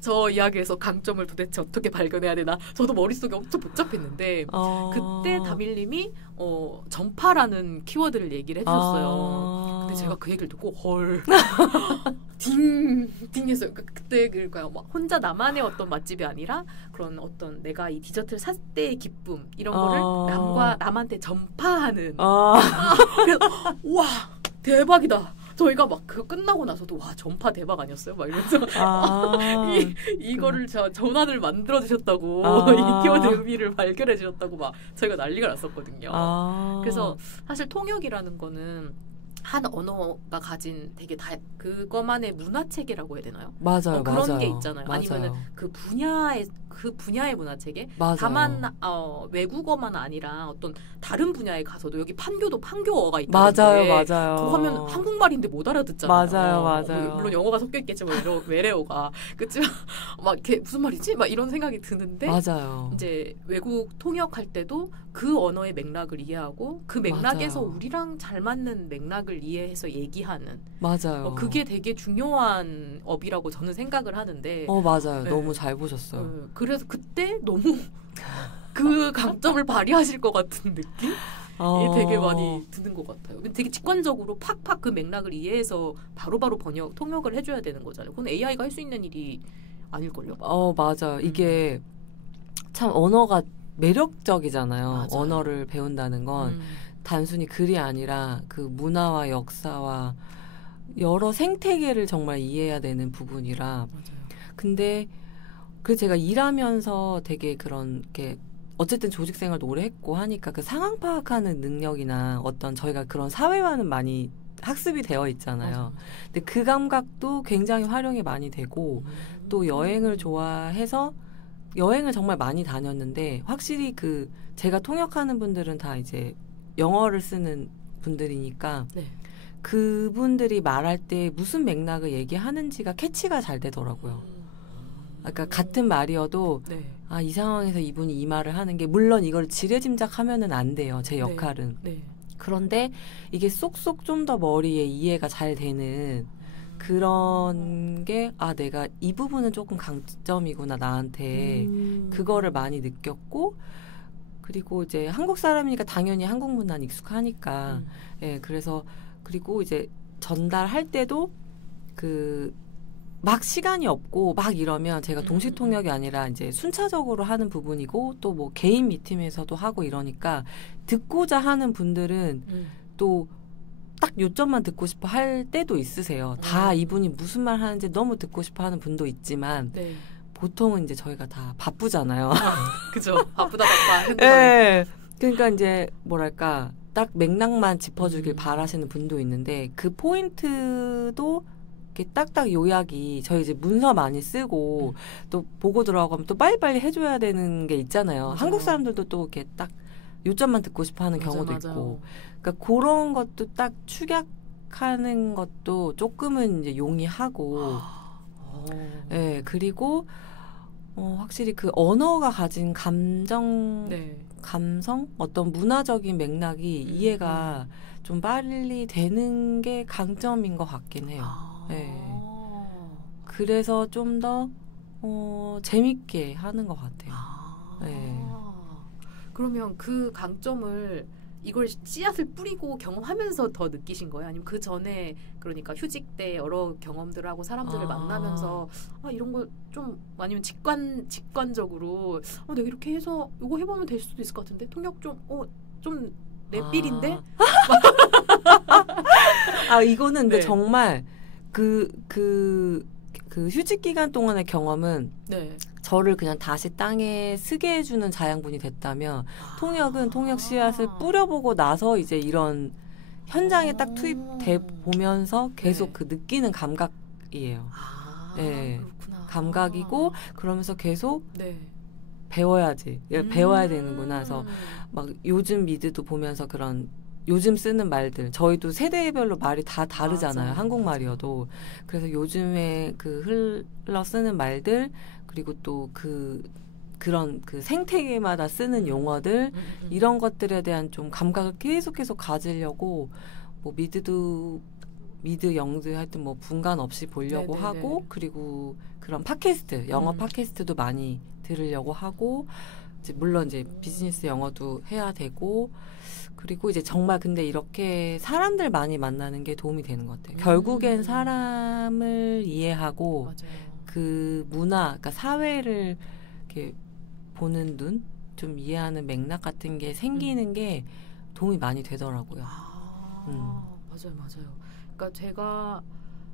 저 이야기에서 강점을 도대체 어떻게 발견해야 되나 저도 머릿속에 엄청 복잡했는데 그때 다밀님이 전파라는 키워드를 얘기를 해주셨어요. 근데 제가 그 얘기를 듣고 헐 딩했어요. 그때 그러니까 막 혼자 나만의 어떤 맛집이 아니라 그런 어떤 내가 이 디저트를 샀을 때의 기쁨 이런 거를 남한테 전파하는. 그래서 와 대박이다. 저희가 막 그거 끝나고 나서도 와 전파 대박 아니었어요? 막 이러면서 이거를 전환을 만들어 주셨다고 이 키워드 의미를 발견해 주셨다고 막 저희가 난리가 났었거든요. 그래서 사실 통역이라는 거는 한 언어가 가진 되게 그거만의 문화 체계라고 해야 되나요? 맞아요, 그런 맞아요. 게 있잖아요. 맞아요. 아니면은 그 분야의 문화 체계. 맞아요. 다만 외국어만 아니라 어떤 다른 분야에 가서도 여기 판교도 판교어가 있다는데 맞아요. 그거 하면 한국말인데 못 알아듣잖아요. 맞아요. 물론 영어가 섞여 있겠지만 외래어가 그렇지만 막 이렇게 무슨 말이지? 막 이런 생각이 드는데 맞아요. 이제 외국 통역할 때도 그 언어의 맥락을 이해하고 그 맥락에서 맞아요. 우리랑 잘 맞는 맥락을 이해해서 얘기하는 맞아요. 그게 되게 중요한 업이라고 저는 생각을 하는데 맞아요. 네. 너무 잘 보셨어요. 그래서 그때 너무 그 강점을 발휘하실 것 같은 느낌이 되게 많이 드는 것 같아요. 되게 직관적으로 팍팍 그 맥락을 이해해서 바로바로 통역을 해줘야 되는 거잖아요. 그건 AI가 할 수 있는 일이 아닐걸요? 맞아요. 이게 참 언어가 매력적이잖아요. 맞아요. 언어를 배운다는 건 단순히 글이 아니라 그 문화와 역사와 여러 생태계를 정말 이해해야 되는 부분이라. 맞아요. 근데 제가 일하면서 되게 그런 게 어쨌든 조직 생활도 오래 했고 하니까 그 상황 파악하는 능력이나 어떤 저희가 그런 사회와는 많이 학습이 되어 있잖아요. 맞아요. 근데 그 감각도 굉장히 활용이 많이 되고 또 여행을 좋아해서 여행을 정말 많이 다녔는데 확실히 제가 통역하는 분들은 다 이제 영어를 쓰는 분들이니까 네. 그분들이 말할 때 무슨 맥락을 얘기하는지가 캐치가 잘 되더라고요. 그러니까 같은 말이어도 네. 이 상황에서 이분이 이 말을 하는 게 물론 이걸 지레짐작하면은 안 돼요. 제 역할은. 네. 그런데 이게 쏙쏙 좀 더 머리에 이해가 잘 되는 그런 게 내가 이 부분은 조금 강점이구나 나한테 그거를 많이 느꼈고 그리고 이제 한국 사람이니까 당연히 한국 문화는 익숙하니까 그래서 그리고 이제 전달할 때도 막 시간이 없고 막 이러면 제가 동시 통역이 아니라 이제 순차적으로 하는 부분이고 또 뭐 개인 미팅에서도 하고 이러니까 듣고자 하는 분들은 또 딱 요점만 듣고 싶어 할 때도 있으세요. 다 이분이 무슨 말 하는지 너무 듣고 싶어 하는 분도 있지만 보통은 이제 저희가 다 바쁘잖아요. 그죠. 바쁘다 바빠. 네. 그러니까 이제 뭐랄까 딱 맥락만 짚어주길 바라시는 분도 있는데 그 포인트도 이렇게 딱딱 요약이 저희 이제 문서 많이 쓰고 또 보고 들어가면 또 빨리빨리 해줘야 되는 게 있잖아요. 맞아요. 한국 사람들도 또 이렇게 딱 요점만 듣고 싶어하는 경우도 맞아요. 있고, 그러니까 그런 것도 딱 축약하는 것도 조금은 이제 용이하고, 네, 그리고 확실히 그 언어가 가진 감정, 네. 감성, 어떤 문화적인 맥락이 이해가 좀 빨리 되는 게 강점인 것 같긴 해요. 네. 그래서 좀 더 재밌게 하는 것 같아요. 네. 그러면 그 강점을 이걸 씨앗을 뿌리고 경험하면서 더 느끼신 거예요? 아니면 그 전에 그러니까 휴직 때 여러 경험들하고 사람들을 만나면서 이런 거 좀 아니면 직관적으로 내가 이렇게 해서 이거 해보면 될 수도 있을 것 같은데 통역 좀 내 삘인데? 이거는 근데 네. 정말 그 휴직 기간 동안의 경험은 네. 저를 그냥 다시 땅에 쓰게 해주는 자양분이 됐다면 통역은 통역 씨앗을 뿌려보고 나서 이제 이런 현장에 딱 투입돼 보면서 계속 네. 그 느끼는 감각이에요. 네. 그렇구나. 감각이고 그러면서 계속 네. 배워야지. 배워야 되는구나. 그래서 막 요즘 미드도 보면서 그런 요즘 쓰는 말들 저희도 세대별로 말이 다 다르잖아요. 맞아. 한국말이어도. 그래서 요즘에 그 흘러 쓰는 말들 그리고 또 그런 그 생태계마다 쓰는 용어들 이런 것들에 대한 좀 감각을 계속 가지려고 뭐 미드 영드 하여튼 뭐 분간 없이 보려고 네네네. 하고 그리고 그런 팟캐스트 영어 팟캐스트도 많이 들으려고 하고 이제 물론 이제 비즈니스 영어도 해야 되고 그리고 이제 정말 근데 이렇게 사람들 많이 만나는 게 도움이 되는 것 같아요. 결국엔 사람을 이해하고 맞아요. 그 문화, 그러니까 사회를 이렇게 보는 눈, 좀 이해하는 맥락 같은 게 생기는 게 도움이 많이 되더라고요. 맞아요. 그러니까 제가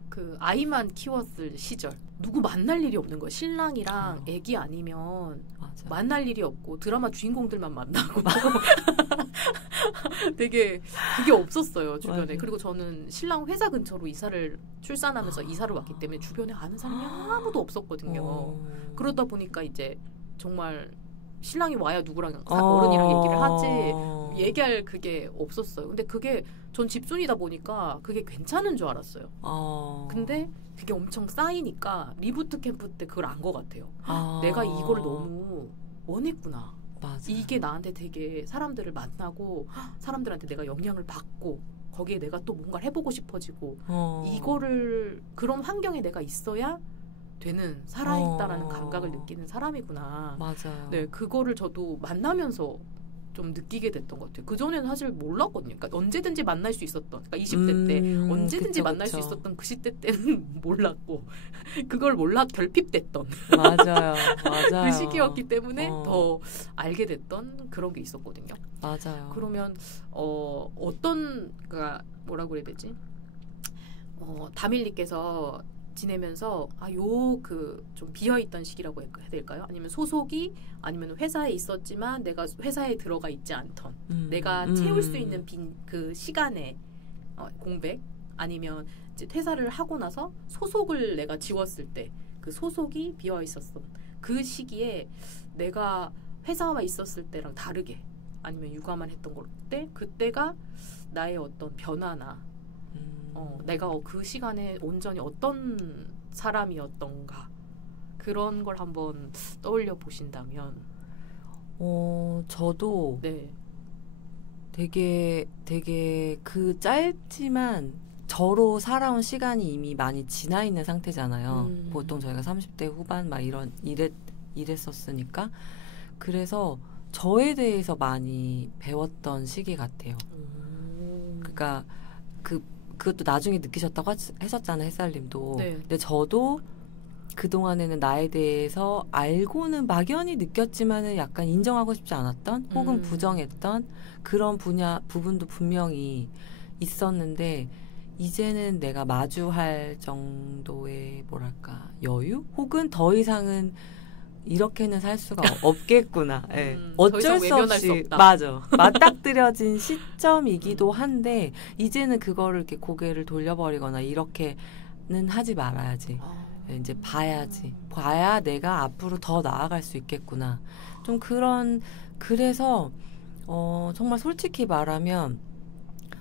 그 아이만 키웠을 시절 누구 만날 일이 없는 거예요. 신랑이랑 애기 아니면 맞아. 만날 일이 없고 드라마 주인공들만 만나고 되게 그게 없었어요 주변에. 맞아. 그리고 저는 신랑 회사 근처로 출산하면서 이사를 왔기 때문에 주변에 아는 사람이 아무도 없었거든요. 그러다 보니까 이제 정말 신랑이 와야 누구랑 어른이랑 얘기를 하지 얘기할 그게 없었어요. 근데 그게 전 집순이다 보니까 그게 괜찮은 줄 알았어요. 근데 그게 엄청 쌓이니까 리부트 캠프 때 그걸 안 것 같아요. 내가 이걸 너무 원했구나. 맞아. 이게 나한테 되게 사람들을 만나고 사람들한테 내가 영향을 받고 거기에 내가 또 뭔가를 해보고 싶어지고 이거를 그런 환경에 내가 있어야 되는 살아있다라는 감각을 느끼는 사람이구나. 맞아요. 네, 그거를 저도 만나면서 좀 느끼게 됐던 것 같아요. 그전에는 사실 몰랐거든요. 그러니까 언제든지 만날 수 있었던, 그러니까 20대 때 언제든지 만날 수 있었던 그 시대 때는 몰랐고 그걸 결핍됐던 맞아요. 그 시기였기 때문에 더 알게 됐던 그런 게 있었거든요. 맞아요. 그러면 어떤 그러니까 뭐라고 그래야 되지? 다밀님께서 지내면서 좀 비어있던 시기라고 해야 될까요? 아니면 소속이 아니면 회사에 있었지만 내가 회사에 들어가 있지 않던 내가 채울 수 있는 그 시간에 공백 아니면 이제 퇴사를 하고 나서 소속을 내가 지웠을 때 그 소속이 비어 있었던 그 시기에 내가 회사와 있었을 때랑 다르게 아니면 육아만 했던 때 그때가 나의 어떤 변화나 내가 그 시간에 온전히 어떤 사람이었던가 그런 걸 한번 떠올려 보신다면 저도 네. 되게 그 짧지만 저로 살아온 시간이 이미 많이 지나 있는 상태잖아요. 보통 저희가 30대 후반 막 이랬었으니까 그래서 저에 대해서 많이 배웠던 시기 같아요. 그러니까 그것도 나중에 느끼셨다고 하셨잖아요, 햇살님도. 네. 근데 저도 그동안에는 나에 대해서 알고는 막연히 느꼈지만은 약간 인정하고 싶지 않았던 혹은 부정했던 그런 부분도 분명히 있었는데 이제는 내가 마주할 정도의 뭐랄까 여유? 혹은 더 이상은 이렇게는 살 수가 없겠구나. 예. 더 어쩔 이상 수 외면할 수 없이 없다. 맞아. 맞닥뜨려진 시점이기도 한데 이제는 그거를 이렇게 고개를 돌려버리거나 이렇게는 하지 말아야지. 이제 봐야지. 봐야 내가 앞으로 더 나아갈 수 있겠구나. 좀 그래서 정말 솔직히 말하면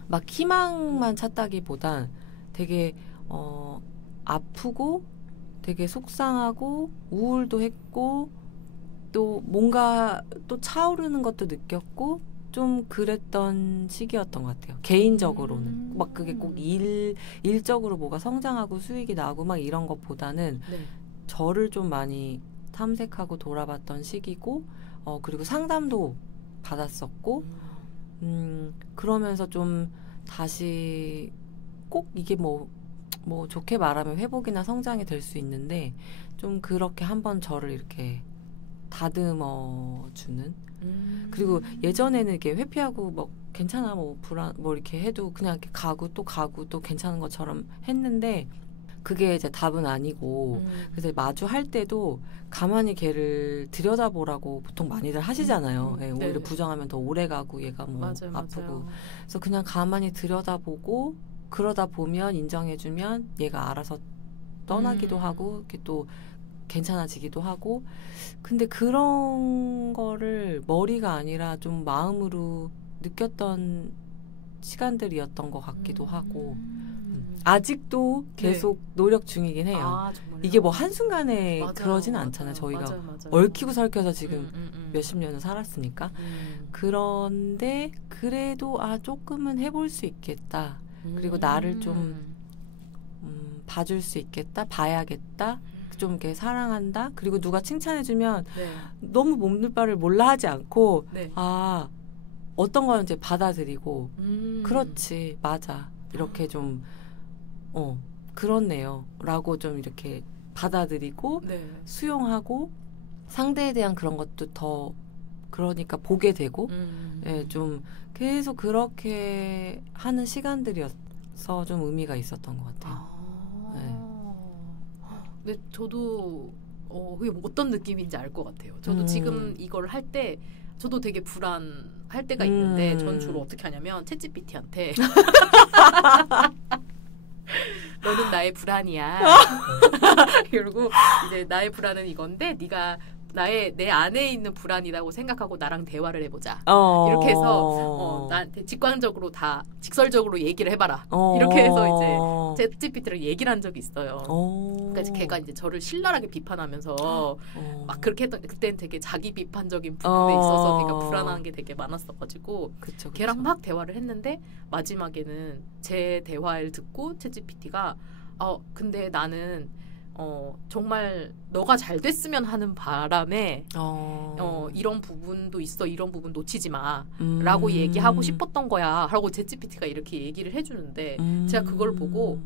막 희망만 찾다기보단 되게 아프고 되게 속상하고 우울도 했고 또 뭔가 또 차오르는 것도 느꼈고 좀 그랬던 시기였던 것 같아요. 개인적으로는 막 그게 꼭 일적으로 뭐가 성장하고 수익이 나고 막 이런 것보다는 네. 저를 좀 많이 탐색하고 돌아봤던 시기고 그리고 상담도 받았었고 그러면서 좀 다시 꼭 이게 뭐 좋게 말하면 회복이나 성장이 될 수 있는데 좀 그렇게 한번 저를 이렇게 다듬어 주는 그리고 예전에는 이렇게 회피하고 뭐 괜찮아 뭐 불안 뭐 이렇게 해도 그냥 이렇게 가고 또 괜찮은 것처럼 했는데 그게 이제 답은 아니고 그래서 마주할 때도 가만히 걔를 들여다보라고 보통 많이들 하시잖아요. 예, 오히려 부정하면 더 오래 가고 얘가 뭐 맞아요, 아프고 맞아요. 그래서 그냥 가만히 들여다보고 그러다 보면 인정해주면 얘가 알아서 떠나기도 하고 이렇게 또 괜찮아지기도 하고 근데 그런 거를 머리가 아니라 좀 마음으로 느꼈던 시간들이었던 것 같기도 하고 아직도 계속 노력 중이긴 해요. 아, 정말요? 이게 뭐 한순간에 맞아요, 그러진 맞아요. 않잖아요. 저희가 맞아요. 얽히고 설켜서 지금 몇 몇십 년을 살았으니까 그런데 그래도 조금은 해볼 수 있겠다. 그리고 나를 좀 봐줄 수 있겠다. 봐야겠다. 좀 이렇게 사랑한다. 그리고 누가 칭찬해주면 네. 너무 몸둘 바를 몰라 하지 않고 네. 어떤 건 이제 받아들이고 그렇지 맞아 이렇게 좀 그렇네요 라고 좀 이렇게 받아들이고 네. 수용하고 상대에 대한 그런 것도 더 그러니까 보게 되고 예, 좀 계속 그렇게 하는 시간들이어서 좀 의미가 있었던 것 같아요. 근데 저도 그게 어떤 느낌인지 알 것 같아요. 저도 지금 이걸 할 때 저도 되게 불안할 때가 있는데 전 주로 어떻게 하냐면 챗GPT한테 너는 나의 불안이야. 그리고 이제 나의 불안은 이건데 네가 내 안에 있는 불안이라고 생각하고 나랑 대화를 해보자. 이렇게 해서 나한테 직설적으로 얘기를 해봐라. 이렇게 해서 이제 챗GPT랑 얘기를 한 적이 있어요. 그러니까 걔가 이제 저를 신랄하게 비판하면서 막 그렇게 했던 그때는 되게 자기 비판적인 부분에 있어서 내가 불안한 게 되게 많았어가지고 그쵸. 걔랑 막 대화를 했는데 마지막에는 제 대화를 듣고 챗GPT가 근데 나는 정말 너가 잘 됐으면 하는 바람에 이런 부분도 있어. 이런 부분 놓치지 마. 라고 얘기하고 싶었던 거야. 하고 챗GPT가 이렇게 얘기를 해주는데 제가 그걸 보고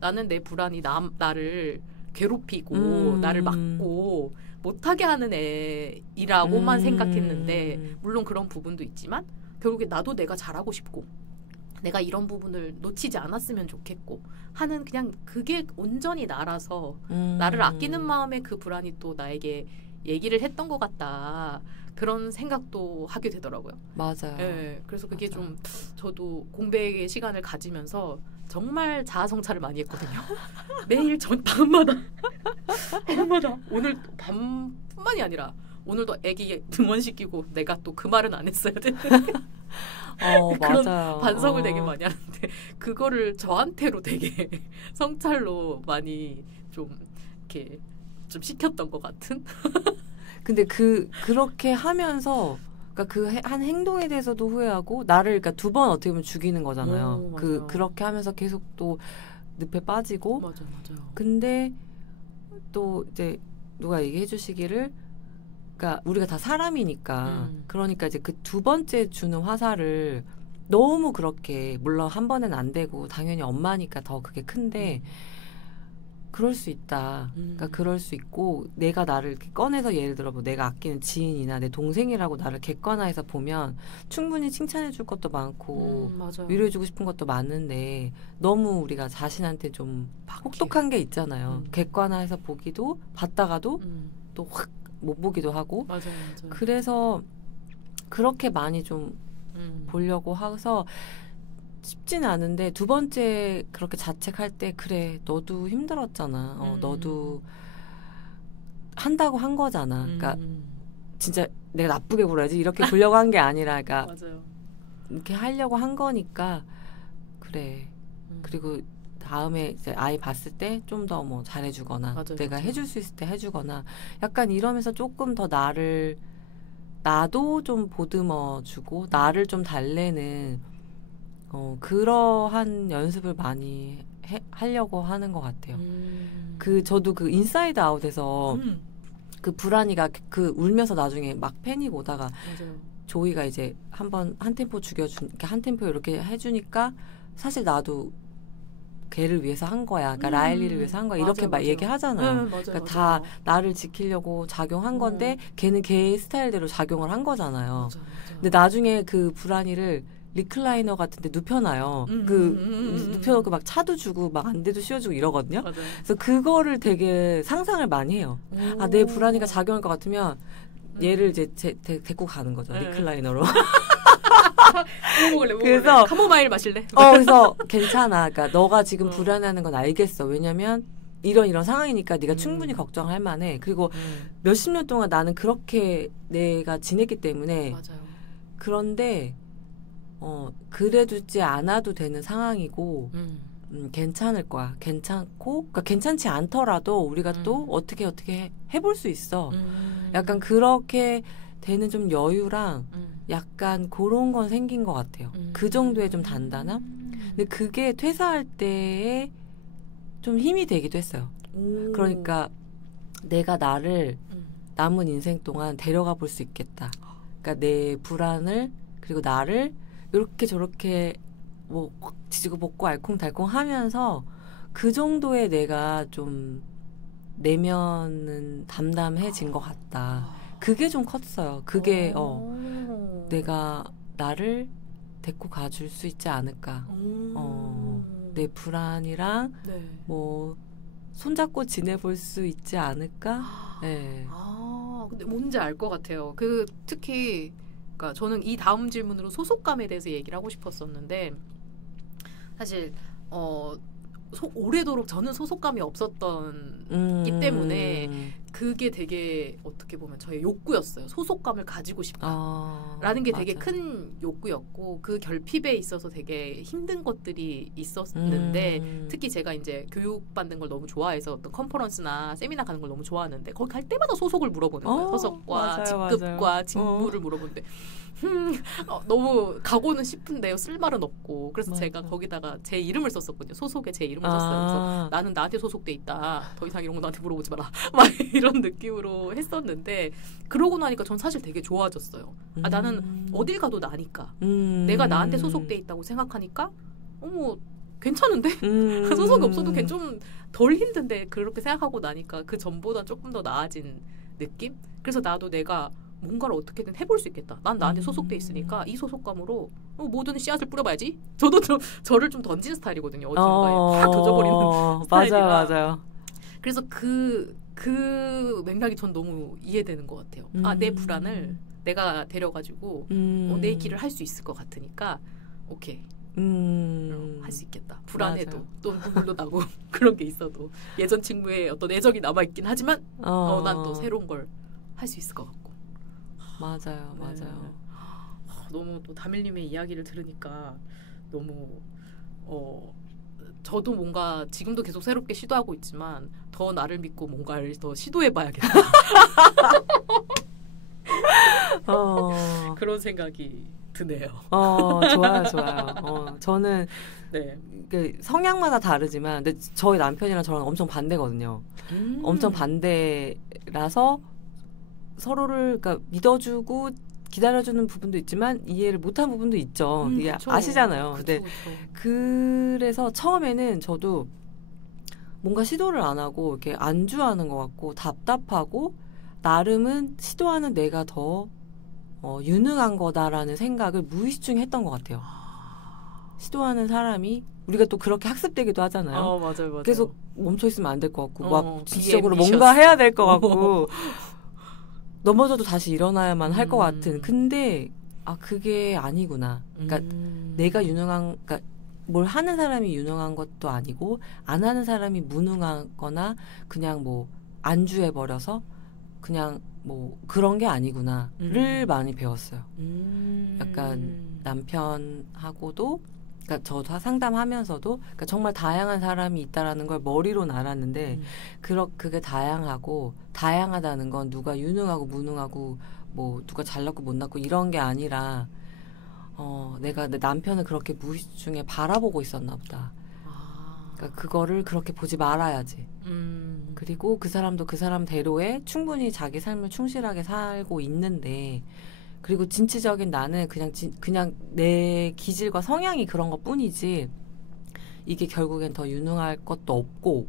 나는 내 불안이 나를 괴롭히고 나를 막고 못하게 하는 애이라고만 생각했는데 물론 그런 부분도 있지만 결국에 나도 내가 잘하고 싶고 내가 이런 부분을 놓치지 않았으면 좋겠고 하는 그냥 그게 온전히 나라서 나를 아끼는 마음에 그 불안이 또 나에게 얘기를 했던 것 같다. 그런 생각도 하게 되더라고요. 맞아요. 네, 그래서 그게 좀 저도 공백의 시간을 가지면서 정말 자아성찰을 많이 했거든요. 매일 밤마다 오늘 밤뿐만이 아니라 오늘도 애기 등원시키고 내가 또 그 말은 안 했어야 되는데 그런 맞아요. 반성을 되게 많이 하는데 그거를 저한테로 되게 성찰로 많이 좀 이렇게 좀 시켰던 것 같은. 근데 그렇게 하면서 그러니까 그 한 행동에 대해서도 후회하고 나를 그러니까 두 번 어떻게 보면 죽이는 거잖아요. 그렇게 하면서 계속 또 늪에 빠지고. 맞아요. 근데 또 이제 누가 얘기해 주시기를 그러니까 우리가 다 사람이니까 그러니까 이제 그 두 번째 주는 화살을 너무 그렇게 물론 한 번은 안 되고 당연히 엄마니까 더 그게 큰데 그럴 수 있다. 그러니까 그럴 수 있고 내가 나를 이렇게 꺼내서 예를 들어 뭐 내가 아끼는 지인이나 내 동생이라고 나를 객관화해서 보면 충분히 칭찬해 줄 것도 많고 위로해 주고 싶은 것도 많은데 너무 우리가 자신한테 좀 혹독한 게 있잖아요. 객관화해서 보기도 봤다가도 또 확 못 보기도 하고 맞아요. 그래서 그렇게 많이 좀 보려고 해서 쉽지는 않은데 두 번째 그렇게 자책할 때 그래 너도 힘들었잖아. 너도 한다고 한 거잖아. 그러니까 진짜 내가 나쁘게 굴어야지 이렇게 굴려고 한 게 아니라 그러니까 맞아요. 이렇게 하려고 한 거니까 그래. 그리고 다음에 이제 아이 봤을 때 좀 더 뭐 잘해주거나 맞아요, 내가 맞아요. 해줄 수 있을 때 해주거나 약간 이러면서 조금 더 나도 좀 보듬어주고 나를 좀 달래는 그러한 연습을 많이 하려고 하는 것 같아요. 저도 그 인사이드 아웃에서 그 불안이가 그 울면서 나중에 막 패닉 오다가 맞아요. 조이가 이제 한 템포 한 템포 이렇게 해주니까 사실 나도 걔를 위해서 한 거야. 그러니까 라일리를 위해서 한 거야. 이렇게 막 얘기하잖아요. 네, 맞아요, 그러니까 맞아요. 다 나를 지키려고 작용한 건데 걔는 걔 스타일대로 작용을 한 거잖아요. 맞아요. 근데 나중에 그 불안이를 리클라이너 같은데 눕혀놔요. 눕혀놓고 막 차도 주고 막 안대도 씌워주고 이러거든요. 맞아요. 그래서 그거를 되게 상상을 많이 해요. 아, 내 불안이가 작용할 것 같으면 얘를 이제 데리고 가는 거죠. 네. 리클라이너로. 뭐 먹을래? 그래서 카모마일 마실래? 그래서 괜찮아. 그러니까 너가 지금 불안해하는 건 알겠어. 왜냐면 이런 상황이니까 네가 충분히 걱정할 만해. 그리고 몇십 년 동안 나는 그렇게 내가 지냈기 때문에 맞아요. 그런데 그래두지 않아도 되는 상황이고 괜찮을 거야. 괜찮고 그러니까 괜찮지 않더라도 우리가 또 어떻게 해볼 수 있어. 약간 그렇게 되는 좀 여유랑 약간 그런 건 생긴 것 같아요. 그 정도의 좀 단단함? 근데 그게 퇴사할 때에 좀 힘이 되기도 했어요. 그러니까 내가 나를 남은 인생 동안 데려가 볼 수 있겠다. 그러니까 내 불안을 그리고 나를 이렇게 저렇게 뭐 지지고 볶고 알콩달콩 하면서 그 정도의 내가 좀 내면은 담담해진 것 같다. 그게 좀 컸어요. 그게 내가 나를 데리고 가줄 수 있지 않을까. 내 불안이랑 네. 뭐 손잡고 지내볼 수 있지 않을까. 네. 근데 뭔지 알 것 같아요. 특히 그러니까 저는 이 다음 질문으로 소속감에 대해서 얘기를 하고 싶었었는데 사실 오래도록 저는 소속감이 없었던 기 때문에 그게 되게 어떻게 보면 저의 욕구였어요. 소속감을 가지고 싶다라는 게 되게 맞아. 큰 욕구였고 그 결핍에 있어서 되게 힘든 것들이 있었는데 특히 제가 이제 교육받는 걸 너무 좋아해서 어떤 컨퍼런스나 세미나 가는 걸 너무 좋아하는데 거기 갈 때마다 소속을 물어보는 거예요. 소속과 맞아요, 직급과 맞아요. 직무를 물어보는데 너무 가고는 싶은데요. 쓸 말은 없고 그래서 맞아. 제가 거기다가 제 이름을 썼었거든요. 소속에 제 이름을 썼어요. 그래서 나는 나한테 소속돼 있다. 더 이상 이런 거 나한테 물어보지 마라. 막 이런 느낌으로 했었는데 그러고 나니까 전 사실 되게 좋아졌어요. 나는 어딜 가도 나니까. 내가 나한테 소속돼 있다고 생각하니까 어머 괜찮은데? 소속이 없어도 좀 덜 힘든데 그렇게 생각하고 나니까 그 전보다 조금 더 나아진 느낌? 그래서 나도 내가 뭔가를 어떻게든 해볼 수 있겠다. 난 나한테 소속돼 있으니까 이 소속감으로 모든 씨앗을 뿌려봐야지. 저도 저를 좀 던지는 스타일이거든요. 어딘가에 다 던져버리는 스타일이라. 맞아요. 그래서 그 맥락이 전 너무 이해되는 것 같아요. 내 불안을 내가 데려가지고 내 길을 할 수 있을 것 같으니까 오케이. 할 수 있겠다. 불안해도 맞아요. 또 눈물도 나고 그런 게 있어도 예전 친구의 어떤 애정이 남아있긴 하지만 난 또 새로운 걸 할 수 있을 것 같고. 맞아요. 너무 또 다밀님의 이야기를 들으니까 너무 저도 뭔가 지금도 계속 새롭게 시도하고 있지만 더 나를 믿고 뭔가를 더 시도해봐야겠다. 그런 생각이 드네요. 좋아요. 저는 네. 그 성향마다 다르지만 근데 저희 남편이랑 저랑 엄청 반대거든요. 엄청 반대라서 서로를 그러니까 믿어주고 기다려주는 부분도 있지만 이해를 못한 부분도 있죠. 아시잖아요. 근데 그래서 처음에는 저도 뭔가 시도를 안 하고 이렇게 안주하는 것 같고 답답하고 나름은 시도하는 내가 더 유능한 거다라는 생각을 무의식 중에 했던 것 같아요. 시도하는 사람이 우리가 또 그렇게 학습되기도 하잖아요. 맞아요. 계속 멈춰 있으면 안 될 것 같고 막 지적으로 ambitious. 뭔가 해야 될 것 같고 넘어져도 다시 일어나야만 할 것 같은. 근데 그게 아니구나. 그러니까 내가 유능한, 그러니까 뭘 하는 사람이 유능한 것도 아니고 안 하는 사람이 무능하거나 그냥 뭐 안주해버려서 그냥 뭐 그런 게 아니구나를 많이 배웠어요. 약간 남편하고도, 그러니까 저도 상담하면서도 그러니까 정말 다양한 사람이 있다라는 걸 머리로는 알았는데 그게 다양하다는 건 누가 유능하고 무능하고 뭐 누가 잘났고 못났고 이런 게 아니라 내가 내 남편을 그렇게 무의식 중에 바라보고 있었나 보다. 그러니까 그거를 그렇게 보지 말아야지. 그리고 그 사람도 그 사람대로의 충분히 자기 삶을 충실하게 살고 있는데, 그리고 진취적인 나는 그냥 내 기질과 성향이 그런 것 뿐이지 이게 결국엔 더 유능할 것도 없고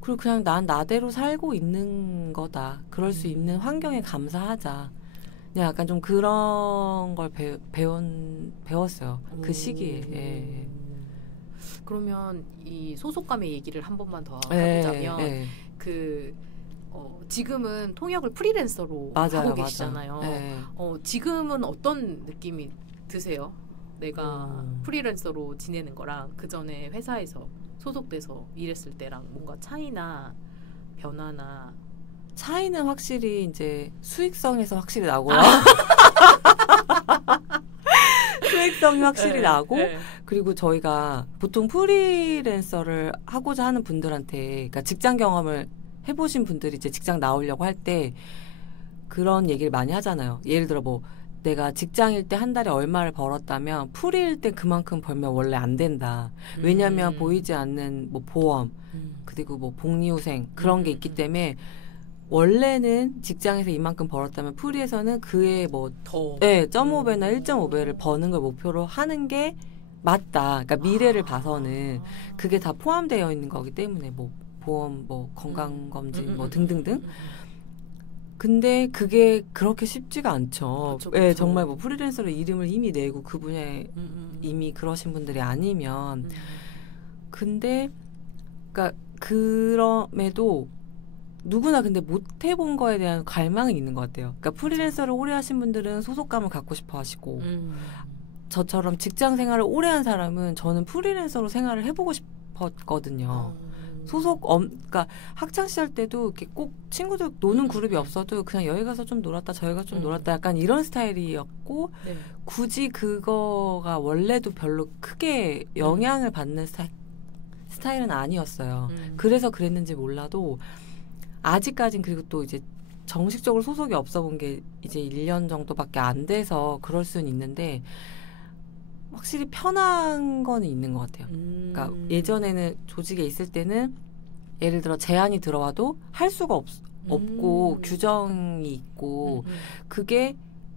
그리고 그냥 난 나대로 살고 있는 거다. 그럴 수 있는 환경에 감사하자. 그냥 약간 좀 그런 걸 배웠어요. 그 시기에. 예. 그러면 이 소속감의 얘기를 한 번만 더 해보자면 지금은 통역을 프리랜서로 하고 계시잖아요. 지금은 어떤 느낌이 드세요? 내가 프리랜서로 지내는 거랑 그 전에 회사에서 소속돼서 일했을 때랑 뭔가 차이나 변화나. 차이는 확실히 이제 수익성에서 확실히 나고요. 수익성이 확실히 나고 그리고 저희가 보통 프리랜서를 하고자 하는 분들한테, 그러니까 직장 경험을 해보신 분들이 이제 직장 나오려고 할 때 그런 얘기를 많이 하잖아요. 예를 들어 뭐 내가 직장일 때 한 달에 얼마를 벌었다면 프리일 때 그만큼 벌면 원래 안 된다. 왜냐하면 보이지 않는 뭐 보험 그리고 뭐 복리후생 그런 게 있기 때문에 원래는 직장에서 이만큼 벌었다면 프리에서는 그의 뭐 0.5배나 1.5배를 버는 걸 목표로 하는 게 맞다. 그러니까 미래를 봐서는 그게 다 포함되어 있는 거기 때문에 뭐 보험, 뭐 건강검진, 뭐 등등등. 근데 그게 그렇게 쉽지가 않죠. 그쵸. 네, 정말 뭐 프리랜서로 이름을 이미 내고 그 분야에 이미 그러신 분들이 아니면. 근데 그러니까 그럼에도 누구나 근데 못 해본 거에 대한 갈망이 있는 것 같아요. 그러니까 프리랜서를 오래 하신 분들은 소속감을 갖고 싶어 하시고 저처럼 직장 생활을 오래 한 사람은 저는 프리랜서로 생활을 해보고 싶었거든요. 그러니까 학창 시절 때도 이렇게 꼭 친구들 노는 그룹이 없어도 그냥 여기 가서 좀 놀았다 저기 가서 좀 놀았다 약간 이런 스타일이었고 굳이 그거가 원래도 별로 크게 영향을 받는 스타일은 아니었어요. 그래서 그랬는지 몰라도 아직까진, 그리고 또 이제 정식적으로 소속이 없어 본 게 이제 1년 정도밖에 안 돼서 그럴 수는 있는데 확실히 편한 거는 있는 것 같아요. 그러니까 예전에는 조직에 있을 때는 예를 들어 제안이 들어와도 할 수가 없고 규정이 있고 그게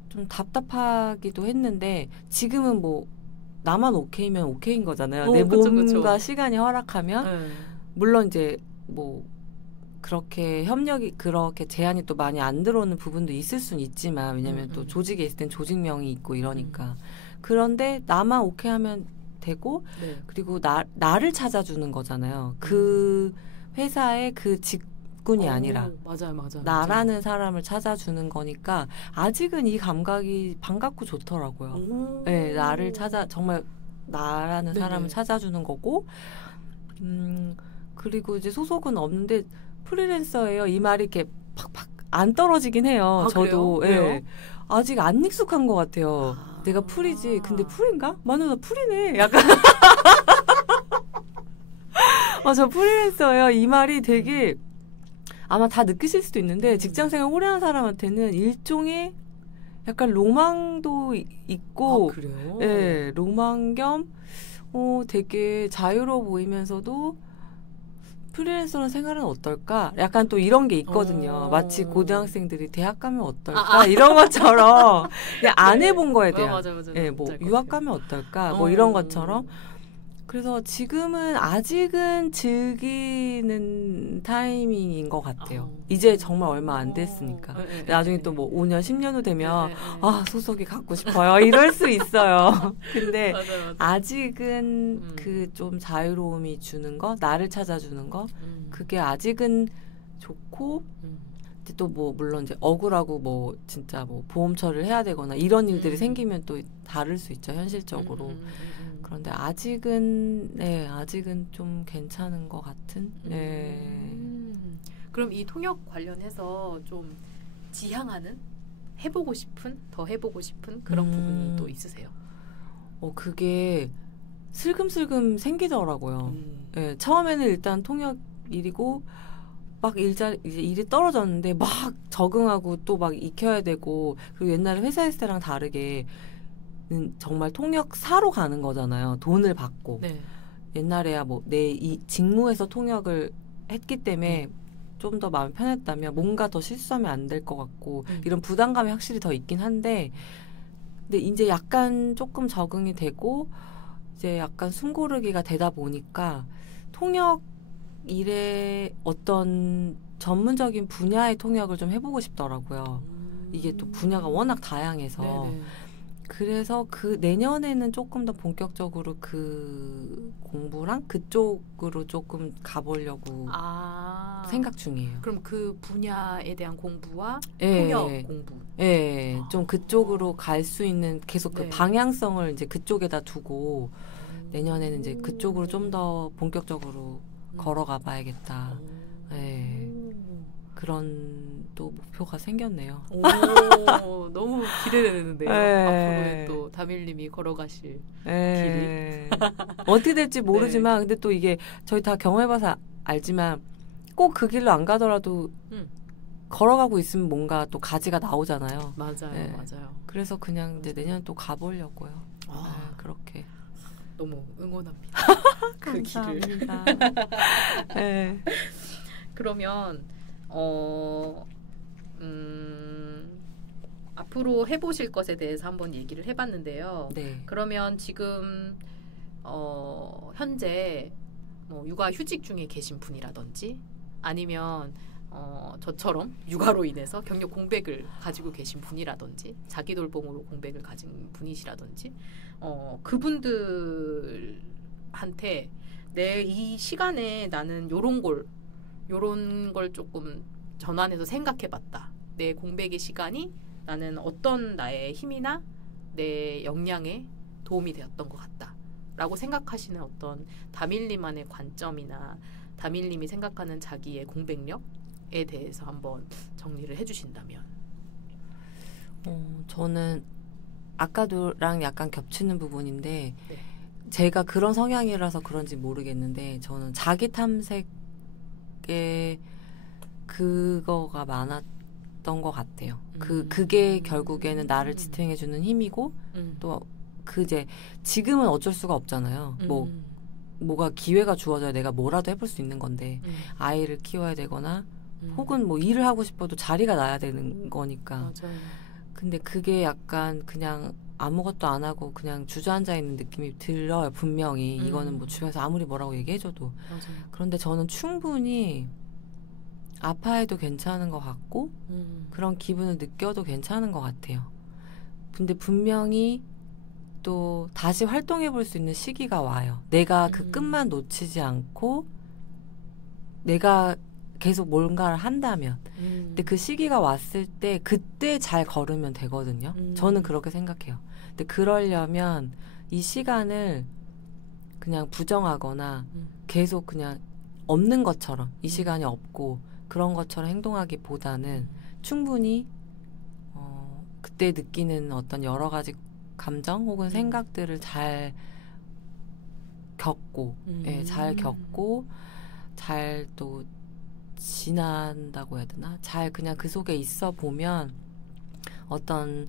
좀 답답하기도 했는데 지금은 뭐 나만 오케이면 오케이인 거잖아요. 내 몸과 시간이 허락하면 물론 이제 뭐 그렇게 그렇게 제한이 또 많이 안 들어오는 부분도 있을 수는 있지만 왜냐면 또 조직에 있을 땐 조직명이 있고 이러니까 그런데 나만 오케이 하면 되고 그리고 나를 찾아주는 거잖아요. 그 회사의 그 직군이 아니라 맞아요. 나라는 사람을 찾아주는 거니까 아직은 이 감각이 반갑고 좋더라고요. 네, 나를 정말 나라는 사람을 찾아주는 거고 그리고 이제 소속은 없는데 프리랜서예요. 이 말이 이렇게 팍팍 안 떨어지긴 해요. 저도 아직 안 익숙한 것 같아요. 내가 프리지. 근데 프리인가? 맞아, 나 프리네. 약간 저 프리랜서예요. 이 말이 되게 아마 다 느끼실 수도 있는데 직장생활 오래 한 사람한테는 일종의 약간 로망도 있고 그래요? 네, 로망 겸 되게 자유로워 보이면서도 프리랜서는 생활은 어떨까? 약간 또 이런 게 있거든요. 마치 고등학생들이 대학 가면 어떨까? 이런 것처럼 그냥 안 해본 거에 대한 맞아. 뭐 유학 가면 어떨까? 뭐 이런 것처럼 그래서 지금은 아직은 즐기는 타이밍인 것 같아요. 이제 정말 얼마 안 됐으니까. 나중에 또 뭐 5년, 10년 후 되면 아, 소속이 갖고 싶어요. 이럴 수 있어요. 근데 맞아요. 아직은 그 좀 자유로움이 주는 거, 나를 찾아주는 거, 그게 아직은 좋고 또 뭐 물론 이제 억울하고 뭐 진짜 뭐 보험 처리를 해야 되거나 이런 일들이 생기면 또 다를 수 있죠, 현실적으로. 그런데 아직은 좀 괜찮은 것 같은. 그럼 이 통역 관련해서 좀 지향하는 더 해보고 싶은 그런 부분이 또 있으세요? 그게 슬금슬금 생기더라고요. 네, 처음에는 일단 통역 일이고 막 이제 일이 떨어졌는데 막 적응하고 또 막 익혀야 되고, 그리고 옛날에 회사 했을 때랑 다르게 정말 통역사로 가는 거잖아요. 돈을 받고. 네. 옛날에야 뭐 내 이 직무에서 통역을 했기 때문에 좀 더 마음이 편했다면 뭔가 더 실수하면 안 될 것 같고 이런 부담감이 확실히 더 있긴 한데, 근데 이제 약간 조금 적응이 되고 이제 약간 숨고르기가 되다 보니까 통역 일의 어떤 전문적인 분야의 통역을 좀 해보고 싶더라고요. 이게 또 분야가 워낙 다양해서. 네네. 그래서 그 내년에는 조금 더 본격적으로 그 공부랑 그쪽으로 조금 가보려고 생각 중이에요. 그럼 그 분야에 대한 공부와 예, 통역 공부. 예, 좀 그쪽으로 갈 수 있는 계속 그 네. 방향성을 이제 그쪽에다 두고 내년에는 이제 그쪽으로 좀 더 본격적으로 걸어가 봐야겠다. 예. 그런 또 목표가 생겼네요. 오, 너무 기대되는데요. 앞으로의 또 다밀님이 걸어가실 길이. 어떻게 될지 모르지만 근데 또 이게 저희 다 경험해봐서 알지만 꼭 그 길로 안 가더라도 걸어가고 있으면 뭔가 또 가지가 나오잖아요. 맞아요. 맞아요. 그래서 그냥 이제 내년에 또 가보려고요. 그렇게. 너무 응원합니다. 그 길을. 네. 그러면 앞으로 해보실 것에 대해서 한번 얘기를 해봤는데요. 네. 그러면 지금 현재 뭐 육아휴직 중에 계신 분이라든지 아니면 저처럼 육아로 인해서 경력 공백을 가지고 계신 분이라든지 자기 돌봄으로 공백을 가진 분이시라든지 그분들한테 내 이 시간에 나는 요런 걸 조금 전환해서 생각해봤다. 내 공백의 시간이 나는 어떤 나의 힘이나 내 역량에 도움이 되었던 것 같다. 라고 생각하시는 어떤 다밀님만의 관점이나 다밀님이 생각하는 자기의 공백력에 대해서 한번 정리를 해주신다면. 저는 아까도랑 약간 겹치는 부분인데 네. 제가 그런 성향이라서 그런지 모르겠는데 저는 자기 탐색에 그거가 많았던 것 같아요. 그게 결국에는 나를 지탱해주는 힘이고 또 이제 지금은 어쩔 수가 없잖아요. 뭐가 기회가 주어져야 내가 뭐라도 해볼 수 있는 건데 아이를 키워야 되거나 혹은 뭐 일을 하고 싶어도 자리가 나야 되는 거니까. 맞아요. 근데 그게 약간 그냥 아무것도 안 하고 그냥 주저앉아 있는 느낌이 들어요. 분명히 이거는 뭐 주변에서 아무리 뭐라고 얘기해줘도. 맞아요. 그런데 저는 충분히 아파해도 괜찮은 것 같고 그런 기분을 느껴도 괜찮은 것 같아요. 근데 분명히 또 다시 활동해 볼 수 있는 시기가 와요. 내가 그 끝만 놓치지 않고 내가 계속 뭔가를 한다면. 근데 그 시기가 왔을 때 그때 잘 걸으면 되거든요. 저는 그렇게 생각해요. 근데 그러려면 이 시간을 그냥 부정하거나 계속 그냥 없는 것처럼 이 시간이 없고 그런 것처럼 행동하기보다는 충분히 그때 느끼는 어떤 여러 가지 감정 혹은 생각들을 잘 겪고 잘 겪고 잘 또 지난다고 해야 되나? 잘 그냥 그 속에 있어 보면 어떤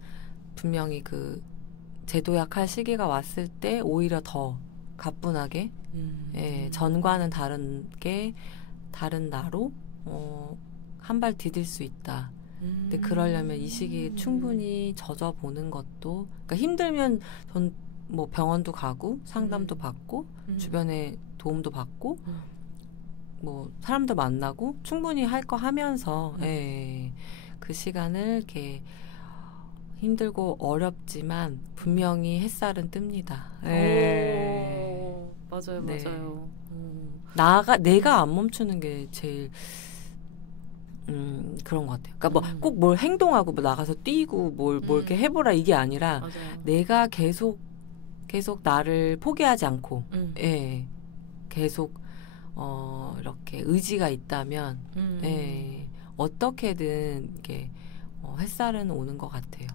분명히 그 재도약할 시기가 왔을 때 오히려 더 가뿐하게 전과는 다른게 다른 나로 한 발 디딜 수 있다. 근데 그러려면 이 시기에 충분히 젖어보는 것도, 그러니까 힘들면 전 뭐 병원도 가고 상담도 받고 주변에 도움도 받고 뭐 사람도 만나고 충분히 할 거 하면서 예, 그 시간을 이렇게 힘들고 어렵지만 분명히 햇살은 뜹니다. 예. 맞아요, 네. 맞아요. 내가 안 멈추는 게 제일 그런 것 같아요. 그러니까 뭐 꼭 뭘 행동하고 뭐 나가서 뛰고 뭘 이렇게 해보라 이게 아니라 맞아요. 내가 계속 나를 포기하지 않고 예, 계속 이렇게 의지가 있다면 예, 어떻게든 이게 햇살은 오는 것 같아요.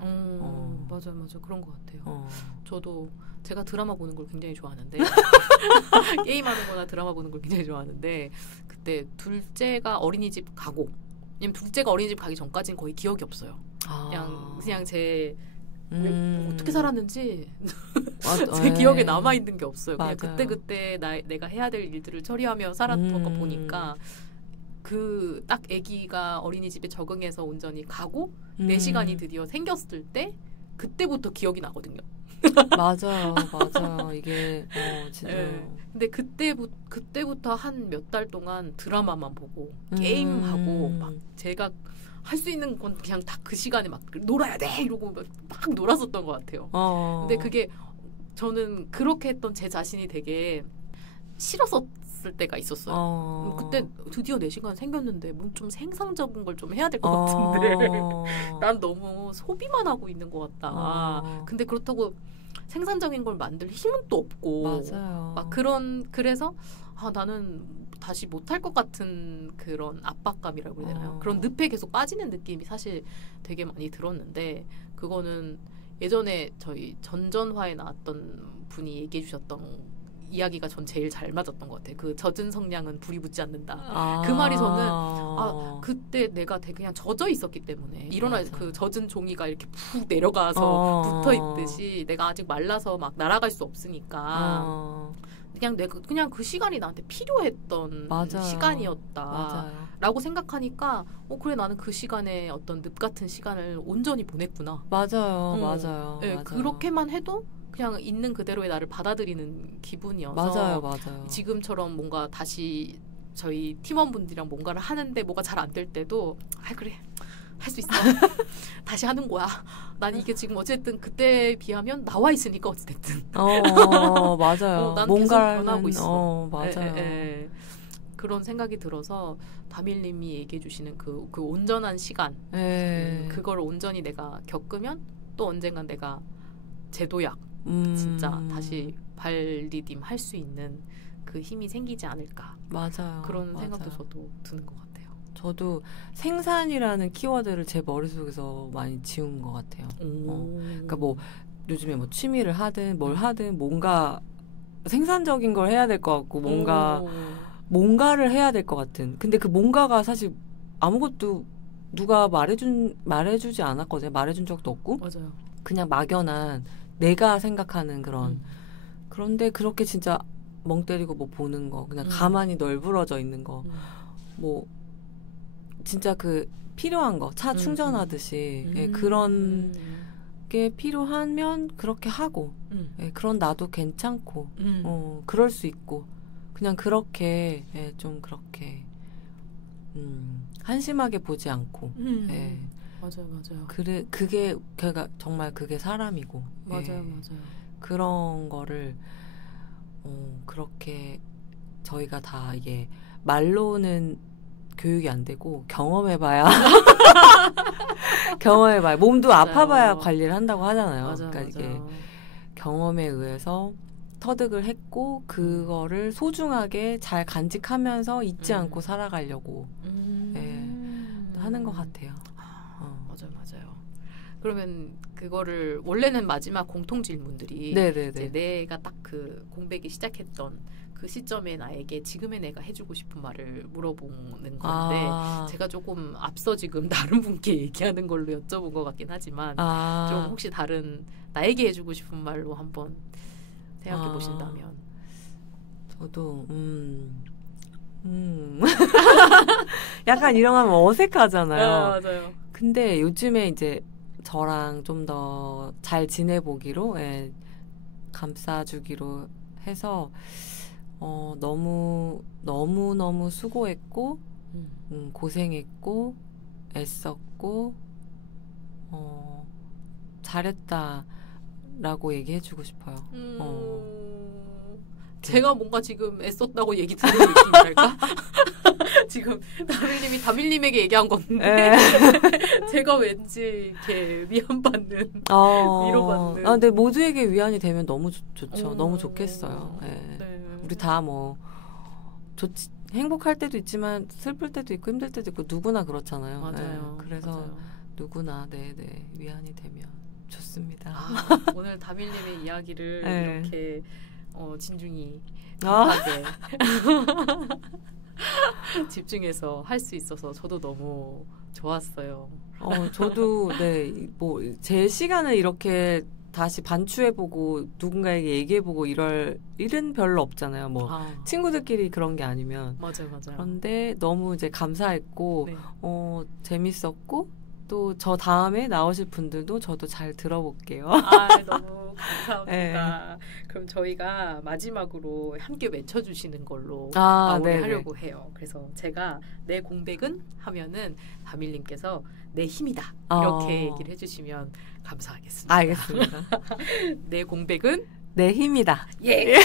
맞아요. 그런 것 같아요. 저도 제가 드라마 보는 걸 굉장히 좋아하는데 게임하는 거나 드라마 보는 걸 굉장히 좋아하는데 그때 둘째가 어린이집 가고 왜냐면 둘째가 어린이집 가기 전까지는 거의 기억이 없어요. 그냥 제 어떻게 살았는지 제 기억에 남아있는 게 없어요. 그냥 그때 내가 해야 될 일들을 처리하며 살았던 거 보니까 그 딱 아기가 어린이집에 적응해서 온전히 가고 내 시간이 드디어 생겼을 때 그때부터 기억이 나거든요. 맞아요. 이게 진짜. 네. 근데 그때부터 한 몇 달 동안 드라마만 보고 게임하고 막 제가 할 수 있는 건 그냥 다 그 시간에 막 놀아야 돼 이러고 막 놀았었던 것 같아요. 근데 그게 저는 그렇게 했던 제 자신이 되게 싫었을 때가 있었어요. 그때 드디어 내 시간 생겼는데 뭐 좀 생산적인 걸 좀 해야 될 것 같은데 난 너무 소비만 하고 있는 것 같다. 근데 그렇다고 생산적인 걸 만들 힘은 또 없고 맞아요. 막 그래서 나는 다시 못할 것 같은 그런 압박감이라고 해야 되나요? 그런 늪에 계속 빠지는 느낌이 사실 되게 많이 들었는데 그거는 예전에 저희 전전화에 나왔던 분이 얘기해 주셨던 이야기가 전 제일 잘 맞았던 것 같아요. 그 젖은 성냥은 불이 붙지 않는다. 그 말이 저는 그때 내가 되게 그냥 젖어 있었기 때문에 그 젖은 종이가 이렇게 푹 내려가서 붙어 있듯이 내가 아직 말라서 막 날아갈 수 없으니까 그냥 그 시간이 나한테 필요했던 시간이었다라고 생각하니까 그래 나는 그 시간에 어떤 늪 같은 시간을 온전히 보냈구나. 맞아요. 네, 그렇게만 해도 그냥 있는 그대로의 나를 받아들이는 기분이어서 맞아요. 지금처럼 뭔가 다시 저희 팀원분들이랑 뭔가를 하는데 뭐가 잘 안 될 때도 그래 할 수 있어 다시 하는 거야. 난 이게 지금 어쨌든 그때에 비하면 나와 있으니까 어쨌든 맞아요. 난 계속 변하고 있어. 맞아요. 그런 생각이 들어서 다밀님이 얘기해 주시는 그 온전한 시간 그걸 온전히 내가 겪으면 또 언젠간 내가 제도약 진짜 다시 발디딤 할 수 있는 그 힘이 생기지 않을까. 맞아요. 그런 생각도 저도 드는 것 같아요. 저도 생산이라는 키워드를 제 머릿속에서 많이 지운 것 같아요. 그러니까 뭐 요즘에 뭐 취미를 하든 뭘 하든 뭔가 생산적인 걸 해야 될 것 같고 뭔가를 해야 될 것 같은. 근데 그 뭔가가 사실 아무것도 누가 말해주지 않았거든요. 말해준 적도 없고. 맞아요. 그냥 막연한 내가 생각하는 그런. 그런데 그렇게 진짜 멍 때리고 뭐 보는 거, 그냥 가만히 널브러져 있는 거, 뭐 진짜 그 필요한 거, 차 충전하듯이 예, 그런 게 필요하면 그렇게 하고, 예, 그런 나도 괜찮고, 그럴 수 있고, 그냥 그렇게 예, 좀 그렇게 한심하게 보지 않고, 예. 맞아요. 그게 걔가 정말 그게 사람이고, 맞아요. 예. 맞아요. 그런 거를 그렇게 저희가 다 이게 말로는 교육이 안 되고 경험해봐야 몸도 맞아요. 아파봐야 관리를 한다고 하잖아요. 맞아요. 그러니까 이게 경험에 의해서 터득을 했고 그거를 소중하게 잘 간직하면서 잊지 않고 살아가려고 예, 하는 것 같아요. 맞아요. 그러면 그거를 원래는 마지막 공통 질문들이 네네네. 이제 내가 딱 그 공백이 시작했던 그 시점에 나에게 지금의 내가 해주고 싶은 말을 물어보는 건데 제가 조금 앞서 지금 다른 분께 얘기하는 걸로 여쭤본 것 같긴 하지만 좀 혹시 다른 나에게 해주고 싶은 말로 한번 생각해 보신다면 저도 약간 이런 거 하면 어색하잖아요. 맞아요. 근데 요즘에 이제 저랑 좀 더 잘 지내보기로 예, 감싸주기로 해서 너무 수고했고 고생했고 애썼고 잘했다라고 얘기해주고 싶어요. 제가 뭔가 지금 애썼다고 얘기 들은 느낌이랄까? 지금 다밀님에게 얘기한 건데 제가 왠지 이렇게 위안받는 위로받는. 근데 모두에게 위안이 되면 너무 좋죠. 너무 좋겠어요. 네. 우리 다 행복할 때도 있지만 슬플 때도 있고 힘들 때도 있고 누구나 그렇잖아요. 맞아요. 그래서 맞아요. 누구나 위안이 되면 좋습니다. 오늘 다밀님의 이야기를 네. 이렇게 진중히 하게 집중해서 할 수 있어서 저도 너무 좋았어요. 저도 제 시간을 이렇게 다시 반추해보고 누군가에게 얘기해보고 이럴 일은 별로 없잖아요. 친구들끼리 그런 게 아니면. 맞아요. 그런데 너무 이제 감사했고, 네. 재밌었고, 또 저 다음에 나오실 분들도 저도 잘 들어볼게요. 너무 감사합니다. 그럼 저희가 마지막으로 함께 외쳐주시는 걸로 마무리하려고 해요. 그래서 제가 내 공백은 하면은 다밀님께서 내 힘이다 이렇게 얘기를 해주시면 감사하겠습니다. 알겠습니다. 내 공백은 내 힘이다. 예.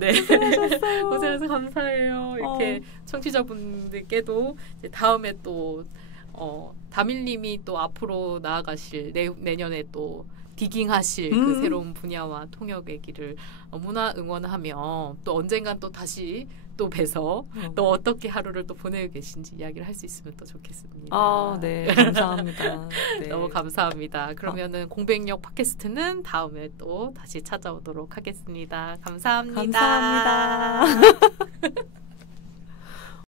네. 고생하셔서 감사해요. 이렇게 청취자분들께도 이제 다음에 또 다밀님이 또 앞으로 나아가실 내년에 또 디깅하실 그 새로운 분야와 통역의 길을 너무나 응원하며 또 언젠간 또 다시 또 뵈서 또 어떻게 하루를 또 보내고 계신지 이야기를 할 수 있으면 또 좋겠습니다. 네, 감사합니다. 네. 너무 감사합니다. 그러면은 공백력 팟캐스트는 다음에 또 다시 찾아오도록 하겠습니다. 감사합니다. 감사합니다.